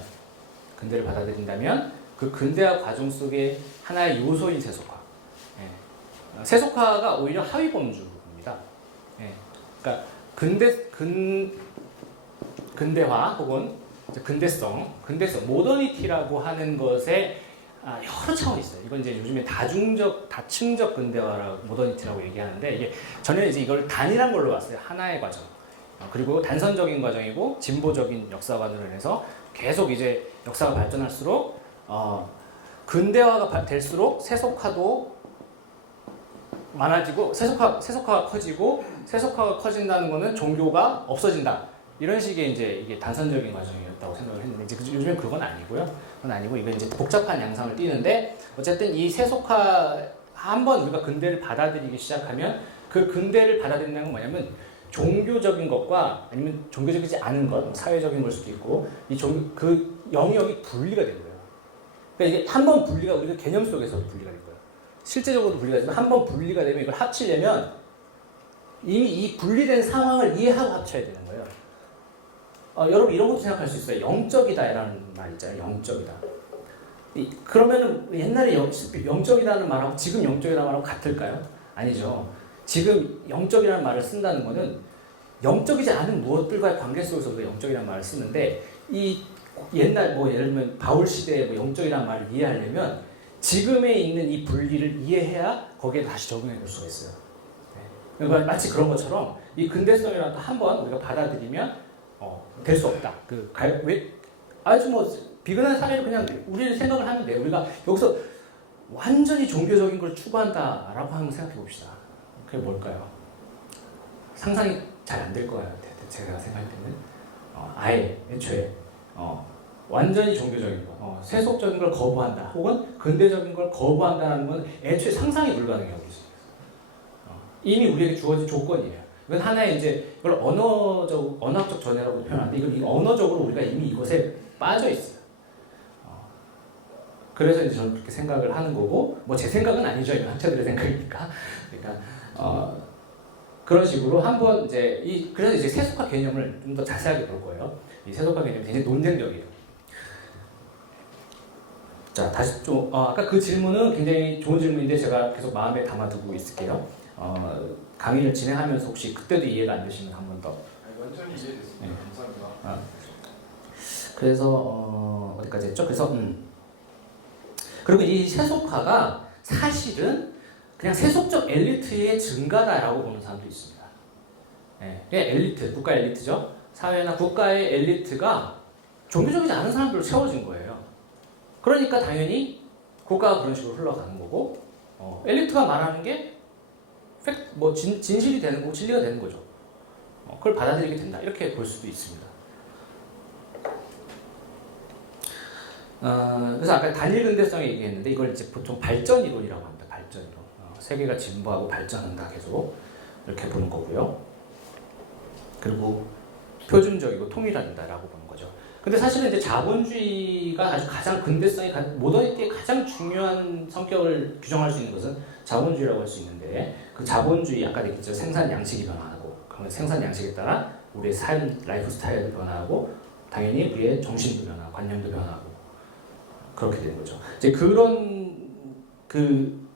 그 근대화 과정 속에 하나의 요소인 세속화. 세속화가 오히려 하위 범주입니다. 그러니까 근대화 혹은 이제 근대성, 모더니티라고 하는 것에 여러 차원이 있어요. 이건 이제 요즘에 다층적 근대화라고 모더니티라고 얘기하는데 이게 전에는 이제 이걸 단일한 걸로 봤어요. 하나의 과정. 그리고 단선적인 과정이고 진보적인 역사관으로 인해서 계속 이제 역사가 발전할수록 근대화가 될수록 세속화도 많아지고 세속화가 커지고 세속화가 커진다는 거는 종교가 없어진다. 이런 식의 이제 이게 단선적인 과정이었다고 생각을 했는데 이제 요즘엔 그건 아니고요. 그건 아니고 이건 이제 복잡한 양상을 띠는데 어쨌든 이 세속화 한번 우리가 근대를 받아들이기 시작하면 그 근대를 받아들이는 건 뭐냐면 종교적인 것과 아니면 종교적이지 않은 것, 사회적인 걸 수도 있고 그 영역이 분리가 되는 거예요. 그러니까 이게 한 번 분리가 우리가 개념 속에서도 분리가 될 거예요. 실제적으로도 분리가 되지만 한 번 분리가 되면 이걸 합치려면 이미 이 분리된 상황을 이해하고 합쳐야 되는 거예요. 여러분 이런 것도 생각할 수 있어요. 영적이다라는 말 있잖아요. 영적이다. 그러면은 옛날에 영적이다는 말하고 지금 영적이라는 말하고 같을까요? 아니죠. 지금 영적이라는 말을 쓴다는 거는 영적이지 않은 무엇들과의 관계 속에서 우리가 영적이라는 말을 쓰는데 이 옛날 예를 들면 바울 시대의 영적이라는 말을 이해하려면 지금에 있는 이 분리를 이해해야 거기에 다시 적용해 볼 수가 있어요. 그러니까 마치 그런 것처럼 이 근대성이라는 거 한번 우리가 받아들이면 될 수 없다. 아주 비근한 사례로 그냥 우리를 생각을 하면 돼요. 우리가 여기서 완전히 종교적인 걸 추구한다라고 한번 생각해 봅시다. 그게 뭘까요? 상상이 잘 안 될 거예요. 제가 생각할 때는 아예 애초에 완전히 종교적인 거, 세속적인 걸 거부한다. 혹은 근대적인 걸 거부한다는 건 애초에 상상이 불가능해요. 이미 우리에게 주어진 조건이에요. 이건 하나의 이제 이걸 언어학적 전해라고 표현하는데 이걸 언어적으로 우리가 이미 이것에 빠져 있어요. 그래서 이제 저는 그렇게 생각을 하는 거고 제 생각은 아니죠. 이건 학자들의 생각이니까. 그러니까 그런 식으로 한번 그래서 이제 세속화 개념을 좀 더 자세하게 볼 거예요. 이 세속화 개념이 굉장히 논쟁적이에요. 자, 다시 좀 아까 그 질문은 굉장히 좋은 질문인데 제가 계속 마음에 담아두고 있을게요. 강의를 진행하면서 혹시 그때도 이해가 안 되시면 한 번 더. 완전히 이해됐습니다. 네. 감사합니다. 그래서 어디까지 했죠? 그래서 그리고 이 세속화가 사실은 그냥 세속적 엘리트의 증가다라고 보는 사람도 있습니다. 네. 엘리트, 국가 엘리트죠. 사회나 국가의 엘리트가 종교적이지 않은 사람들로 채워진 거예요. 그러니까 당연히 국가가 그런 식으로 흘러가는 거고 엘리트가 말하는 게 진실이 되는 거고 진리가 되는 거죠. 그걸 받아들이게 된다. 이렇게 볼 수도 있습니다. 그래서 아까 단일 근대성 얘기했는데 이걸 이제 보통 발전 이론이라고 합니다. 발전 이론. 세계가 진보하고 발전한다 계속 이렇게 보는 거고요. 그리고 표준적이고 통일한다라고 보는 거죠. 근데 사실은 이제 자본주의가 아주 가장 근대성이 모더니티의 가장 중요한 성격을 규정할 수 있는 것은 자본주의라고 할 수 있는데 그 자본주의 아까 얘기했죠. 생산 양식이 변화하고 그러면 생산 양식에 따라 우리의 삶 라이프 스타일도 변화하고 당연히 우리의 정신도 변화하고 관념도 변화하고 그렇게 되는 거죠. 이제 그런 그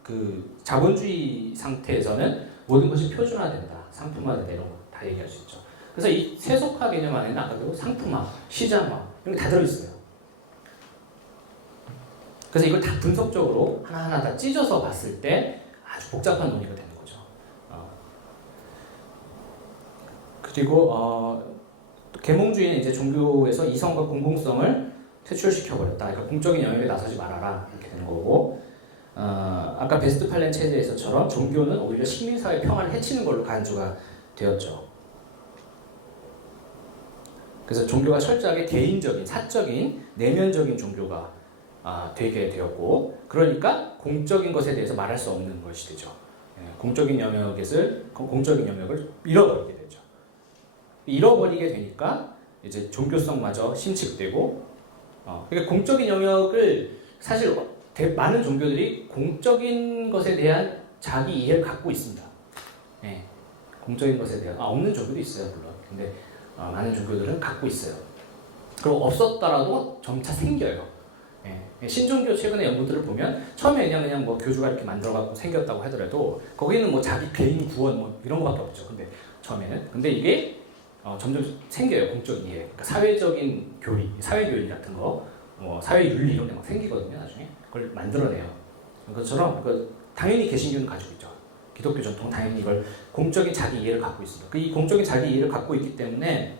자본주의 상태에서는 모든 것이 표준화된다, 상품화된다 이런 거 다 얘기할 수 있죠. 그래서 이 세속화 개념 안에는 아까도 상품화, 시장화 이런 게 다 들어있어요. 그래서 이걸 다 분석적으로 하나하나 다 찢어서 봤을 때 아주 복잡한 논의가 되는 거죠. 그리고 계몽주의는 이제 종교에서 이성과 공공성을 퇴출시켜버렸다. 그러니까 공적인 영역에 나서지 말아라 이렇게 되는 거고 아까 베스트팔렌 체제에서처럼 종교는 오히려 식민사회 평화를 해치는 걸로 간주가 되었죠. 그래서 종교가 철저하게 개인적인, 사적인, 내면적인 종교가 되게 되었고 그러니까 공적인 것에 대해서 말할 수 없는 것이 되죠. 공적인 영역을 잃어버리게 되죠. 잃어버리게 되니까 이제 종교성마저 심취되고 그러니까 공적인 영역을 사실 많은 종교들이 공적인 것에 대한 자기 이해를 갖고 있습니다. 공적인 것에 대한 없는 종교도 있어요 물론. 근데 많은 종교들은 갖고 있어요. 그리고 없었더라도 점차 생겨요. 신종교 최근의 연구들을 보면 처음에 그냥 교주가 이렇게 만들어갖고 생겼다고 하더라도 거기는 자기 개인 구원 이런 거밖에 없죠. 근데 처음에는 근데 이게 점점 생겨요. 공적 이해. 그러니까 사회적인 교리, 사회 교리 같은 거, 사회 윤리 이런 게 막 생기거든요. 나중에 그걸 만들어내요. 그것처럼 당연히 개신교는 가지고 있죠. 기독교 전통 당연히 이걸 공적인 자기 이해를 갖고 있습니다. 이 공적인 자기 이해를 갖고 있기 때문에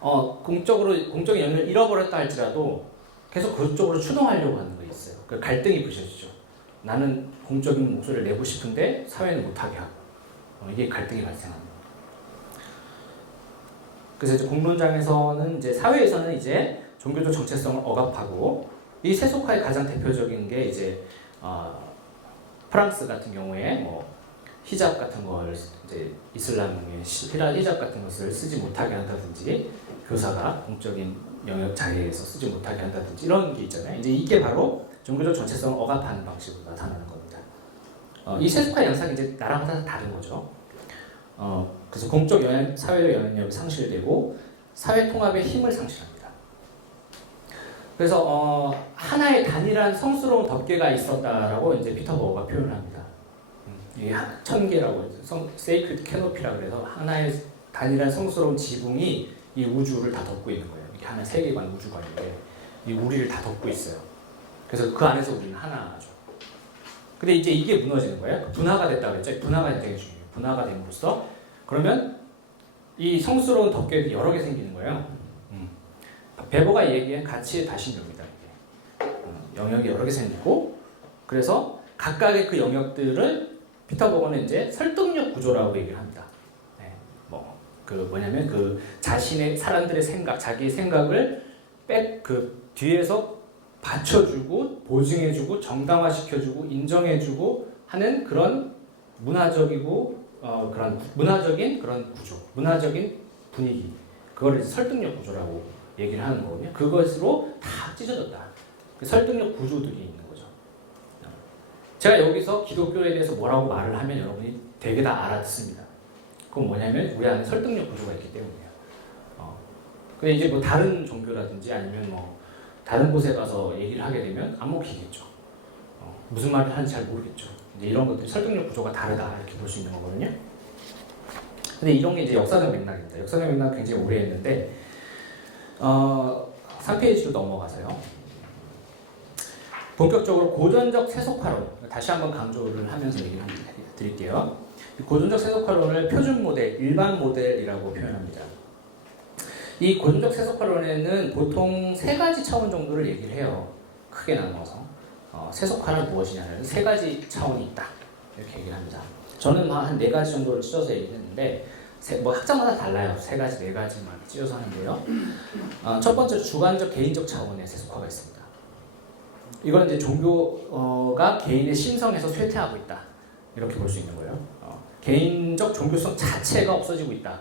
공적인 영역을 잃어버렸다 할지라도 계속 그쪽으로 추동하려고 하는 거 있어요. 그 갈등이 부셔지죠. 나는 공적인 목소리를 내고 싶은데 사회는 못하게 하고 이게 갈등이 발생합니다. 그래서 이제 공론장에서는 이제 사회에서는 이제 종교적 정체성을 억압하고 이 세속화의 가장 대표적인 게 이제 프랑스 같은 경우에 히잡 같은 걸 이제 이슬람의 히잡 같은 것을 쓰지 못하게 한다든지 교사가 공적인 영역 자리에서 쓰지 못하게 한다든지 이런 게 있잖아요. 이제 이게 바로 종교적 정체성을 억압하는 방식으로 나타나는 겁니다. 이 세속화 양상이 이제 나랑 다 다른 거죠. 그래서 공적 사회적 영향력이 상실되고 사회 통합의 힘을 상실합니다. 그래서 하나의 단일한 성스러운 덮개가 있었다라고 이제 피터 버거가 표현을 합니다. 이게 천개라고 세이크리드 캐노피라 그래서 하나의 단일한 성스러운 지붕이 이 우주를 다 덮고 있는 거예요. 이게 하나의 세계관 우주관인데 이 우리를 다 덮고 있어요. 그래서 그 안에서 우리는 하나죠. 근데 이제 이게 무너지는 거예요. 분화가 됐다고 했죠. 분화가 되게 중요해요. 분화가 됨으로써 그러면 이 성스러운 덮개들이 여러 개 생기는 거예요. 베버가 얘기한 가치의 다신교입니다. 영역이 여러 개 생기고 그래서 각각의 그 영역들을 피터 버거는 이제 설득력 구조라고 얘기를 합니다. 뭐냐면 그 자신의 사람들의 생각, 자기의 생각을 뒤에서 받쳐주고 보증해주고 정당화시켜주고 인정해주고 하는 그런 그런 문화적인 그런 구조, 문화적인 분위기, 그거를 설득력 구조라고 얘기를 하는 거거든요. 그것으로 다 찢어졌다. 그 설득력 구조들이 있는 거죠. 제가 여기서 기독교에 대해서 뭐라고 말을 하면 여러분이 되게 다 알아듣습니다. 그건 뭐냐면 우리 안에 설득력 구조가 있기 때문이에요. 근데 이제 뭐 다른 종교라든지 아니면 다른 곳에 가서 얘기를 하게 되면 안 먹히겠죠. 무슨 말을 하는지 잘 모르겠죠. 이제 이런 것들이 설득력 구조가 다르다 이렇게 볼 수 있는 거거든요. 근데 이런 게 이제 역사적 맥락입니다. 역사적 맥락 굉장히 오래 했는데 3페이지로 넘어가서요. 본격적으로 고전적 세속화론 다시 한번 강조를 하면서 얘기를 드릴게요. 고전적 세속화론을 표준 모델, 일반 모델이라고 표현합니다. 이 고전적 세속화론에는 보통 세 가지 차원 정도를 얘기를 해요. 크게 나눠서 세속화는 무엇이냐는 세 가지 차원이 있다 이렇게 얘기를 합니다. 저는 한 네 가지 정도를 찢어서 얘기했는데 학자마다 달라요. 세 가지, 네 가지만 찢어서 하는데요. 첫 번째로 주관적, 개인적 차원의 세속화가 있습니다. 이건 이제 종교가 개인의 심성에서 쇠퇴하고 있다 이렇게 볼 수 있는 거예요. 개인적 종교성 자체가 없어지고 있다.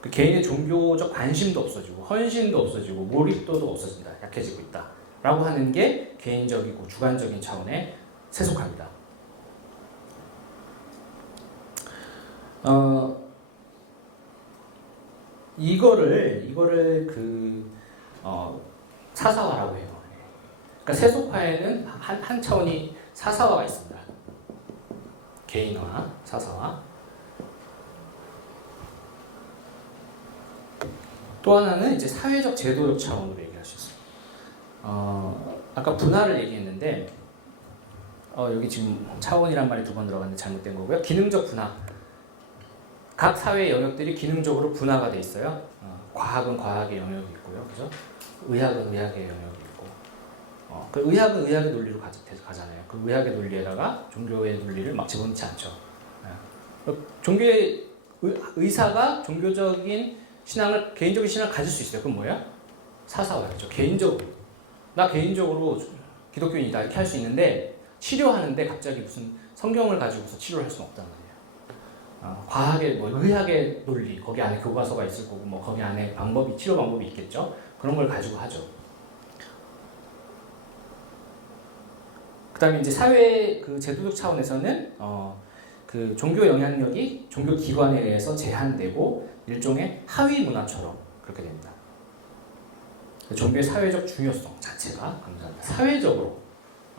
그 개인의 종교적 관심도 없어지고 헌신도 없어지고 몰입도도 없어진다. 약해지고 있다. 라고 하는 게 개인적이고 주관적인 차원의 세속화입니다. 이거를 사사화라고 해요. 그러니까 세속화에는 한 차원이 사사화가 있습니다. 개인화, 사사화. 또 하나는 이제 사회적 제도적 차원으로 얘기할 수 있어요. 아까 분화를 얘기했는데 여기 지금 차원이란 말이 두 번 들어갔는데 잘못된 거고요. 기능적 분화. 각 사회 영역들이 기능적으로 분화가 돼 있어요. 과학은 과학의 영역이 있고요, 그죠? 의학은 의학의 영역이 있고, 그 의학은 의학의 논리로 가잖아요. 그 의학의 논리에다가 종교의 논리를 막 집어넣지 않죠. 종교의 의사가 종교적인 신앙을 개인적인 신앙을 가질 수 있어요. 그건 뭐야? 사사화겠죠. 나 개인적으로 기독교인이다 이렇게 할 수 있는데 치료하는데 갑자기 무슨 성경을 가지고서 치료를 할 수는 없단 말이에요. 과학의 의학의 논리 거기 안에 교과서가 있을 거고 거기 안에 치료 방법이 있겠죠. 그런 걸 가지고 하죠. 그다음에 이제 사회 그 제도적 차원에서는 그 종교 영향력이 종교 기관에 의해서 제한되고 일종의 하위 문화처럼 그렇게 됩니다. 종교의 사회적 중요성 자체가 감소한다.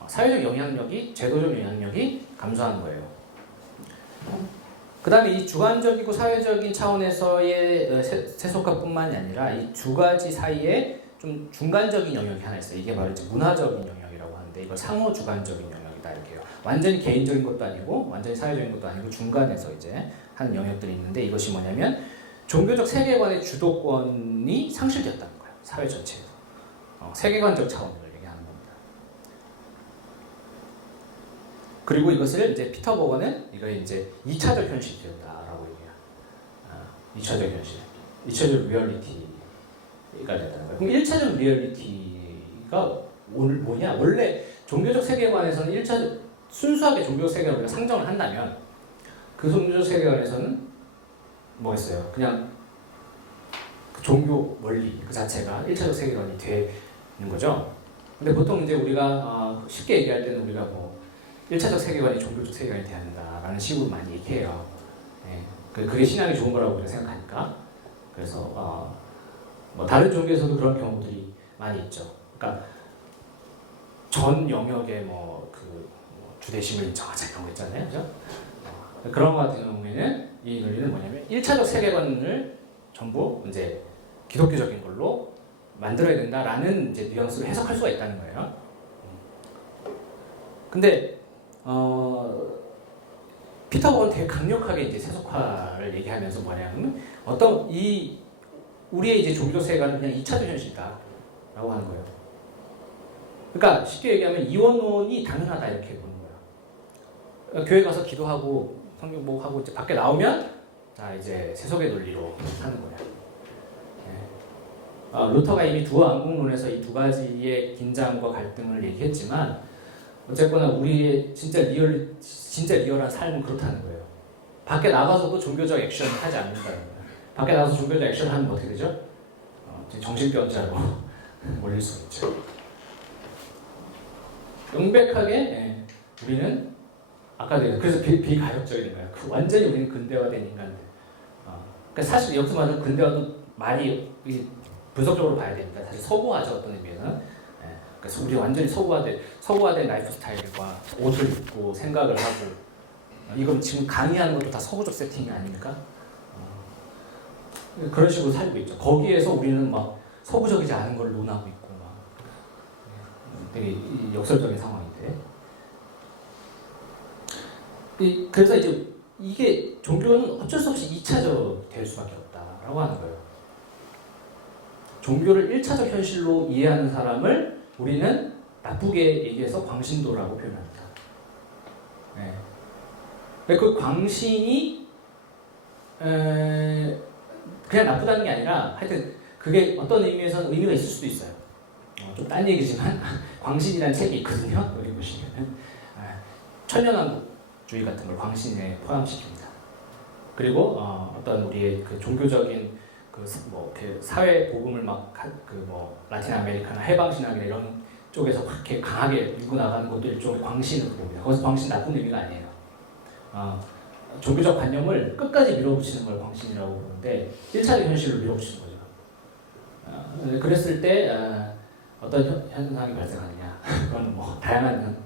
사회적 영향력이 제도적 영향력이 감소하는 거예요. 그다음에 이 주관적이고 사회적인 차원에서의 세속화뿐만이 아니라 이 두 가지 사이에 좀 중간적인 영역이 하나 있어요. 이게 바로 이제 문화적인 영역이라고 하는데 이걸 상호 주관적인 영역이다 이렇게 해요. 완전히 개인적인 것도 아니고 완전히 사회적인 것도 아니고 중간에서 이제 하는 영역들이 있는데 이것이 뭐냐면 종교적 세계관의 주도권이 상실되었다는 거예요. 사회 전체에서. 세계관적 차원을 얘기하는 겁니다. 그리고 이것을 이제 피터 버거는 이걸 이제 2차적 현실이 된다라고 얘기해요. 2차적 현실. 2차적 리얼리티가 된다는 거예요. 그럼 1차적 리얼리티가 뭐냐? 원래 종교적 세계관에서는 1차적 순수하게 종교적 세계관을 우리가 상정을 한다면 그 종교적 세계관에서는 뭐겠어요? 그냥 그 종교 원리 그 자체가 1차적 세계관이 되는 거죠. 근데 보통 이제 우리가 쉽게 얘기할 때는 우리가 뭐 1차적 세계관이 종교적 세계관이 돼야 한다라는 식으로 많이 얘기해요. 예. 그게 신앙이 좋은 거라고 우리가 생각하니까. 그래서 뭐 다른 종교에서도 그런 경우들이 많이 있죠. 그러니까 전 영역에 그 주대심을 인정하자 이런 거 있잖아요, 그죠? 그런 거 같은 경우에는 이 논리는 뭐냐면 1차적 세계관을 전부 이제 기독교적인 걸로 만들어야 된다라는 이제 뉘앙스로 해석할 수가 있다는 거예요. 근데 피터 버거는 되게 강력하게 이제 세속화를 얘기하면서 뭐냐면 어떤 우리의 이제 종교 세계관은 그냥 2차적 현실이다라고 하는 거예요. 그러니까 쉽게 얘기하면 이원론이 당연하다 이렇게 보는 거예요. 교회 가서 기도하고 성경 보고 이제 밖에 나오면 자 이제 세속의 논리로 하는 거야. 루터가 이미 두왕국론에서 이 두 가지의 긴장과 갈등을 얘기했지만 어쨌거나 우리의 진짜 리얼한 삶은 그렇다는 거예요. 밖에 나가서도 종교적 액션을 하지 않는다는 거예요. 밖에 나가서 종교적 액션을 하면 어떻게 되죠? 정신병자로 몰릴 수 있죠. 명백하게 우리는 아까 그래서 비가역적인 거예요. 완전히 우리는 근대화된 인간들. 그러니까 사실 여기서 말하는 근대화도 많이 분석적으로 봐야 됩니다. 사실 서구화죠 어떤 의미에는. 그래서 우리 완전히 서구화된 라이프 스타일과 옷을 입고 생각을 하고 이건 지금 강의하는 것도 다 서구적 세팅이 아닙니까? 그런 식으로 살고 있죠. 거기에서 우리는 막 서구적이지 않은 걸 논하고 있고 막 되게 역설적인 상황인데. 그래서 이제 이게 종교는 어쩔 수 없이 2차적 될 수밖에 없다라고 하는 거예요. 종교를 1차적 현실로 이해하는 사람을 우리는 나쁘게 얘기해서 광신도라고 표현합니다. 네. 그 광신이 그냥 나쁘다는 게 아니라 하여튼 그게 어떤 의미에서는 의미가 있을 수도 있어요. 좀 딴 얘기지만 광신이라는 책이 있거든요. 여기 보시면 천년왕국주의 같은 걸 광신에 포함시킵니다. 그리고 어떤 우리의 그 종교적인 그 사회 복음을 라틴 아메리카나 해방 신학이나 이런 쪽에서 그렇게 강하게 밀고 나가는 것도 일종의 광신으로 봅니다. 거기서 광신 나쁜 의미가 아니에요. 종교적 관념을 끝까지 밀어붙이는 걸 광신이라고 보는데 1차적 현실로 밀어붙이는 거죠. 그랬을 때 어떤 현상이 발생하느냐? 그건 다양한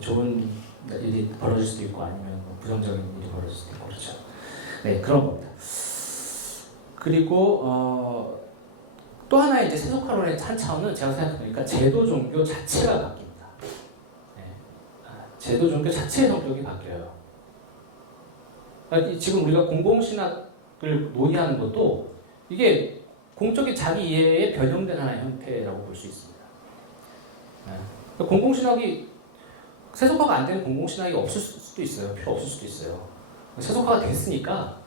좋은 일이 벌어질 수도 있고 아니면 부정적인 일이 벌어질 수도 있고 그렇죠. 네, 그런 겁니다. 그리고 또 하나의 이제 세속화론의 한 차원은 제가 생각해보니까 제도 종교 자체가 바뀝니다. 네. 제도 종교 자체의 성격이 바뀌어요. 지금 우리가 공공신학을 논의하는 것도 이게 공적인 자기 이해에 변형된 하나의 형태라고 볼 수 있습니다. 네. 공공신학이 세속화가 안 되는 공공신학이 없을 수도 있어요. 필요 없을 수도 있어요. 세속화가 됐으니까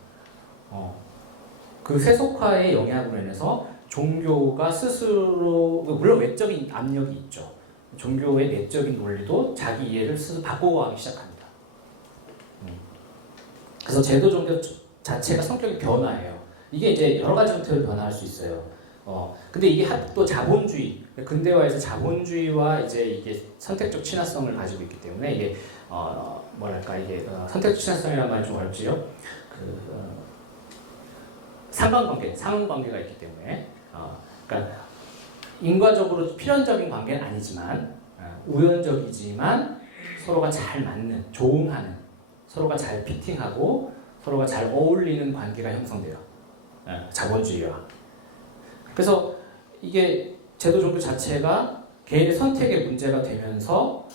그 세속화의 영향으로 인해서 종교가 스스로 물론 외적인 압력이 있죠. 종교의 내적인 논리도 자기 이해를 스스로 바꿔가기 시작합니다. 그래서 제도 종교 자체가 성격이 변화해요. 이게 이제 여러 가지 형태로 변화할 수 있어요. 근데 이게 또 자본주의, 근대화에서 자본주의와 이제 이게 선택적 친화성을 가지고 있기 때문에 이게 이게 선택적 친화성이라는 말이 좀 어렵지요. 상관관계가 있기 때문에, 그러니까 인과적으로 필연적인 관계는 아니지만 우연적이지만 서로가 잘 맞는, 조응하는, 서로가 잘 피팅하고 서로가 잘 어울리는 관계가 형성돼요. 자본주의와. 그래서 이게 제도 종교 자체가 개인의 선택의 문제가 되면서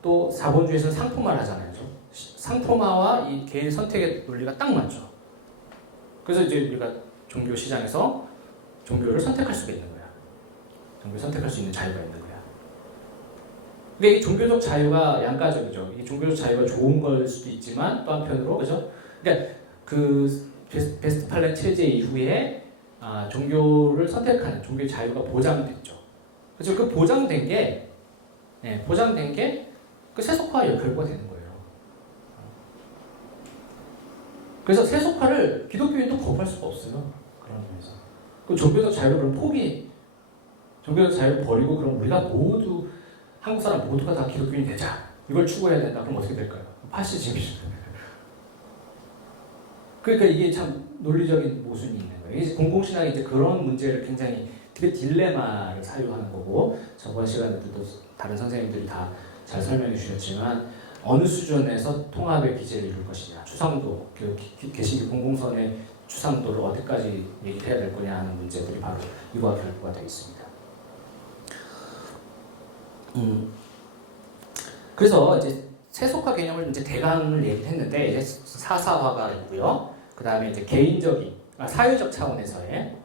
또 자본주의에서는 상품화를 하잖아요. 상품화와 이 개인 선택의 논리가 딱 맞죠. 그래서 이제 우리가 종교 시장에서 종교를 선택할 수가 있는 거야. 종교를 선택할 수 있는 자유가 있는 거야. 근데 이 종교적 자유가 양가적이죠. 이 종교적 자유가 좋은 걸 수도 있지만 또 한편으로 그죠? 그러니까 그 베스트팔렌 체제 이후에 종교를 선택하는 종교의 자유가 보장됐죠. 그래서 그 보장된 게 그 세속화의 결과가 되는 거예요. 그래서 세속화를 기독교인도 거부할 수가 없어요. 그런 점에서. 그 종교적 자유를 종교적 자유를 버리고 그럼 우리가 모두 한국 사람 모두가 다 기독교인이 되자. 이걸 추구해야 된다. 그럼 어떻게 될까요? 파시즘이죠. 그러니까 이게 참 논리적인 모순이 있는 거예요. 이제 공공신학이 이제 그런 문제를 굉장히 되게 딜레마를 사유하는 거고 저번 시간에도 다른 선생님들이 다 잘 설명해 주셨지만 어느 수준에서 통합의 기제를 이룰 것이냐, 추상도, 개신교 공공선의 추상도를 어디까지 얘기해야 될 거냐 하는 문제들이 바로 이와 결부가 되어 있습니다. 그래서 이제 세속화 개념을 이제 대강을 얘기했는데 이제 사사화가 있고요. 그 다음에 이제 개인적인 사회적 차원에서의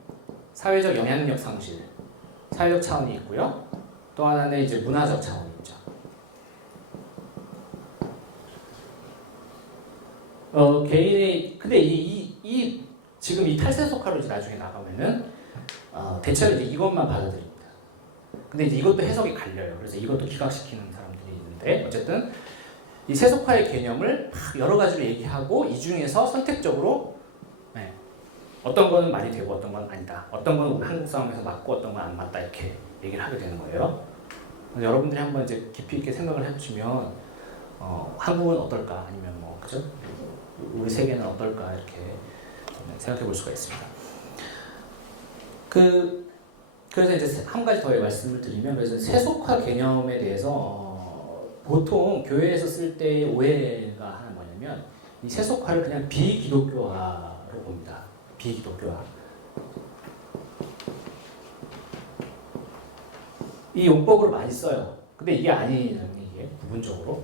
사회적 영향력 상실, 사회적 차원이 있고요. 또 하나는 이제 문화적 차원이 있죠. 근데 지금 이 탈세속화로 이제 나중에 나가면은 대체로 이제 이것만 받아들입니다. 근데 이제 이것도 해석이 갈려요. 그래서 이것도 기각시키는 사람들이 있는데 어쨌든 이 세속화의 개념을 여러 가지로 얘기하고 이 중에서 선택적으로 어떤 거는 말이 되고 어떤 건 아니다. 어떤 건 한국 상황에서 맞고 어떤 건 안 맞다 이렇게 얘기를 하게 되는 거예요. 여러분들이 한번 이제 깊이 있게 생각을 해보시면 한국은 어떨까 아니면 뭐 그죠? 우리 세계는 어떨까 이렇게 생각해 볼 수가 있습니다. 그래서 이제 한 가지 더 말씀을 드리면 그래서 세속화 개념에 대해서 보통 교회에서 쓸 때 오해가 하나 뭐냐면 이 세속화를 그냥 비기독교화로 봅니다. 비기독교화. 이 용법으로 많이 써요. 근데 이게 아니라는 게 부분적으로.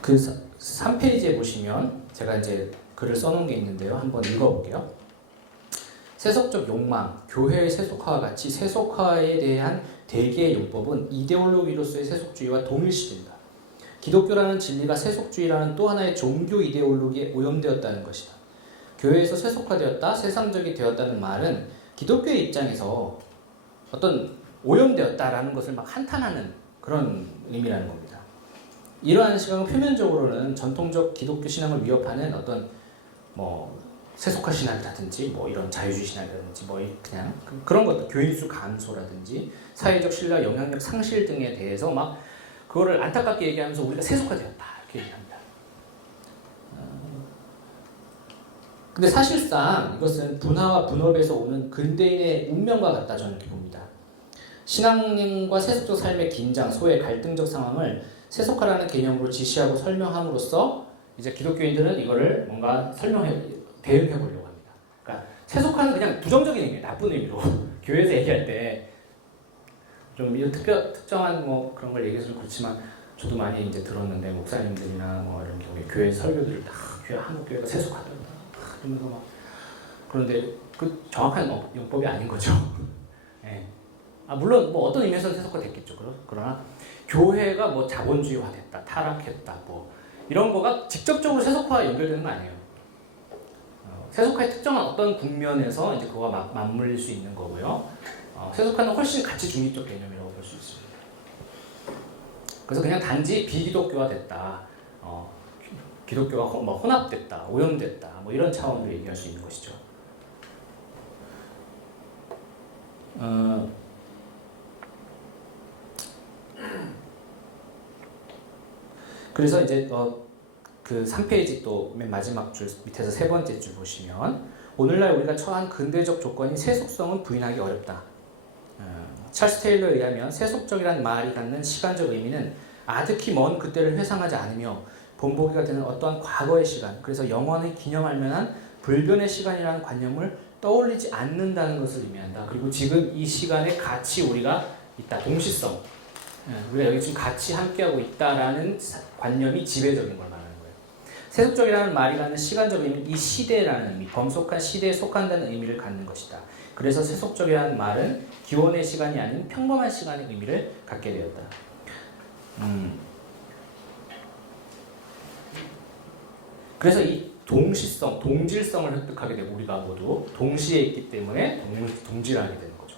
그 3페이지에 보시면 제가 이제 글을 써놓은 게 있는데요. 한번 읽어볼게요. 세속적 욕망, 교회의 세속화와 같이 세속화에 대한 대개의 용법은 이데올로기로서의 세속주의와 동일시된다. 기독교라는 진리가 세속주의라는 또 하나의 종교 이데올로기에 오염되었다는 것이다. 교회에서 세속화되었다, 세상적이 되었다는 말은 기독교의 입장에서 어떤 오염되었다라는 것을 막 한탄하는 그런 의미라는 겁니다. 이러한 시각은 표면적으로는 전통적 기독교 신앙을 위협하는 어떤 뭐 세속화 신학이라든지 뭐 이런 자유주의 신학이라든지 뭐 그냥 그런 것들 교인 수 감소라든지 사회적 신뢰와 영향력 상실 등에 대해서 막 그거를 안타깝게 얘기하면서 우리가 세속화되었다 이렇게 얘기합니다. 근데 사실상 이것은 분화와 분업에서 오는 근대인의 운명과 같다 저는 이렇게 봅니다. 신앙과 세속적 삶의 긴장, 소외, 갈등적 상황을 세속화라는 개념으로 지시하고 설명함으로써 이제 기독교인들은 이거를 뭔가 대응해 보려고 합니다. 그러니까 세속화는 그냥 부정적인 의미, 나쁜 의미로 교회에서 얘기할 때 좀 특정한 뭐 그런 걸 얘기해서 그렇지만 저도 많이 이제 들었는데 목사님들이나 뭐 이런 경우에 교회 설교들을 다 한국 교회가 세속화다 이러면서 막 그런데 그 정확한 용법이 아닌 거죠. 예. 물론 뭐 어떤 의미에서는 세속화됐겠죠. 그러나 교회가 뭐 자본주의화됐다, 타락했다, 뭐 이런 거가 직접적으로 세속화와 연결되는 건 아니에요. 세속화의 특정한 어떤 국면에서 이제 그거가 맞물릴 수 있는 거고요. 세속화는 훨씬 가치 중립적 개념이라고 볼 수 있습니다. 그래서 그냥 단지 비기독교화됐다, 기독교가 뭐 혼합됐다, 오염됐다, 뭐 이런 차원으로 얘기할 수 있는 것이죠. 그래서 이제 그 3페이지 또 맨 마지막 줄 밑에서 세 번째 줄 보시면 오늘날 우리가 처한 근대적 조건인 세속성은 부인하기 어렵다. 찰스 테일러에 의하면 세속적이라는 말이 갖는 시간적 의미는 아득히 먼 그때를 회상하지 않으며 본보기가 되는 어떠한 과거의 시간, 그래서 영원히 기념할 만한 불변의 시간이라는 관념을 떠올리지 않는다는 것을 의미한다. 그리고 지금 이 시간에 같이 우리가 있다. 동시성. 우리가 여기 지금 같이 함께하고 있다라는 관념이 지배적인 걸 말하는 거예요. 세속적이라는 말이 갖는 시간적 의미는 이 시대라는 의미, 범속한 시대에 속한다는 의미를 갖는 것이다. 그래서 세속적이라는 말은 기원의 시간이 아닌 평범한 시간의 의미를 갖게 되었다. 그래서 이 동시성, 동질성을 획득하게 되고 우리가 모두 동시에 있기 때문에 동질하게 되는 거죠.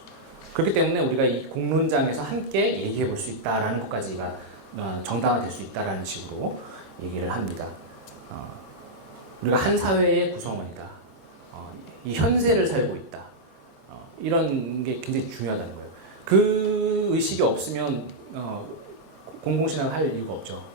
그렇기 때문에 우리가 이 공론장에서 함께 얘기해 볼 수 있다라는 것까지가 정당화될 수 있다라는 식으로 얘기를 합니다. 우리가 한 사회의 구성원이다. 이 현세를 살고 있다. 이런 게 굉장히 중요하다는 거예요. 그 의식이 없으면 공공신앙을 할 이유가 없죠.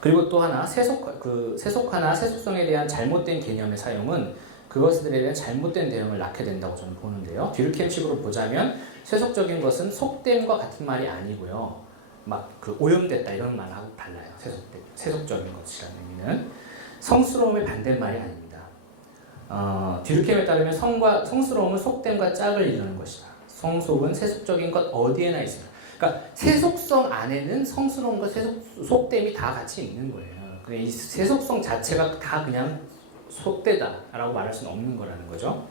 그리고 또 하나 세속화나 세속성에 대한 잘못된 개념의 사용은 그것들에 대한 잘못된 대응을 낳게 된다고 저는 보는데요. 듀르켐식으로 보자면 세속적인 것은 속됨과 같은 말이 아니고요. 막 그 오염됐다 이런 말하고 달라요. 세속적인 것이라는 의미는 성스러움의 반대말이 아닙니다. 듀르켐에 따르면 성스러움은 속됨과 짝을 이루는 것이다. 성속은 세속적인 것 어디에나 있습니다. 그러니까 세속성 안에는 성스러움과 속됨이 다 같이 있는 거예요. 이 세속성 자체가 다 그냥 속되다라고 말할 수는 없는 거라는 거죠.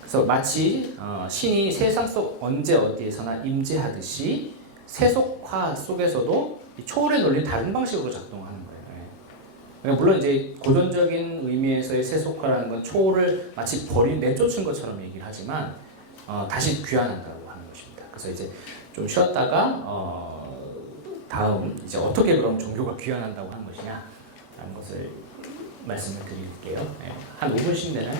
그래서 마치 신이 세상 속 언제 어디에서나 임재하듯이 세속화 속에서도 초월의 논리는 다른 방식으로 작동하는 거예요. 그러니까 물론 이제 고전적인 의미에서의 세속화라는 건 초월을 마치 내쫓은 것처럼 얘기를 하지만 다시 귀환한다고 하는 것입니다. 그래서 이제 좀 쉬었다가 다음 이제 어떻게 그럼 종교가 귀환한다고 하는 것이냐라는 것을 말씀을 드릴게요. 한 5분씩 내는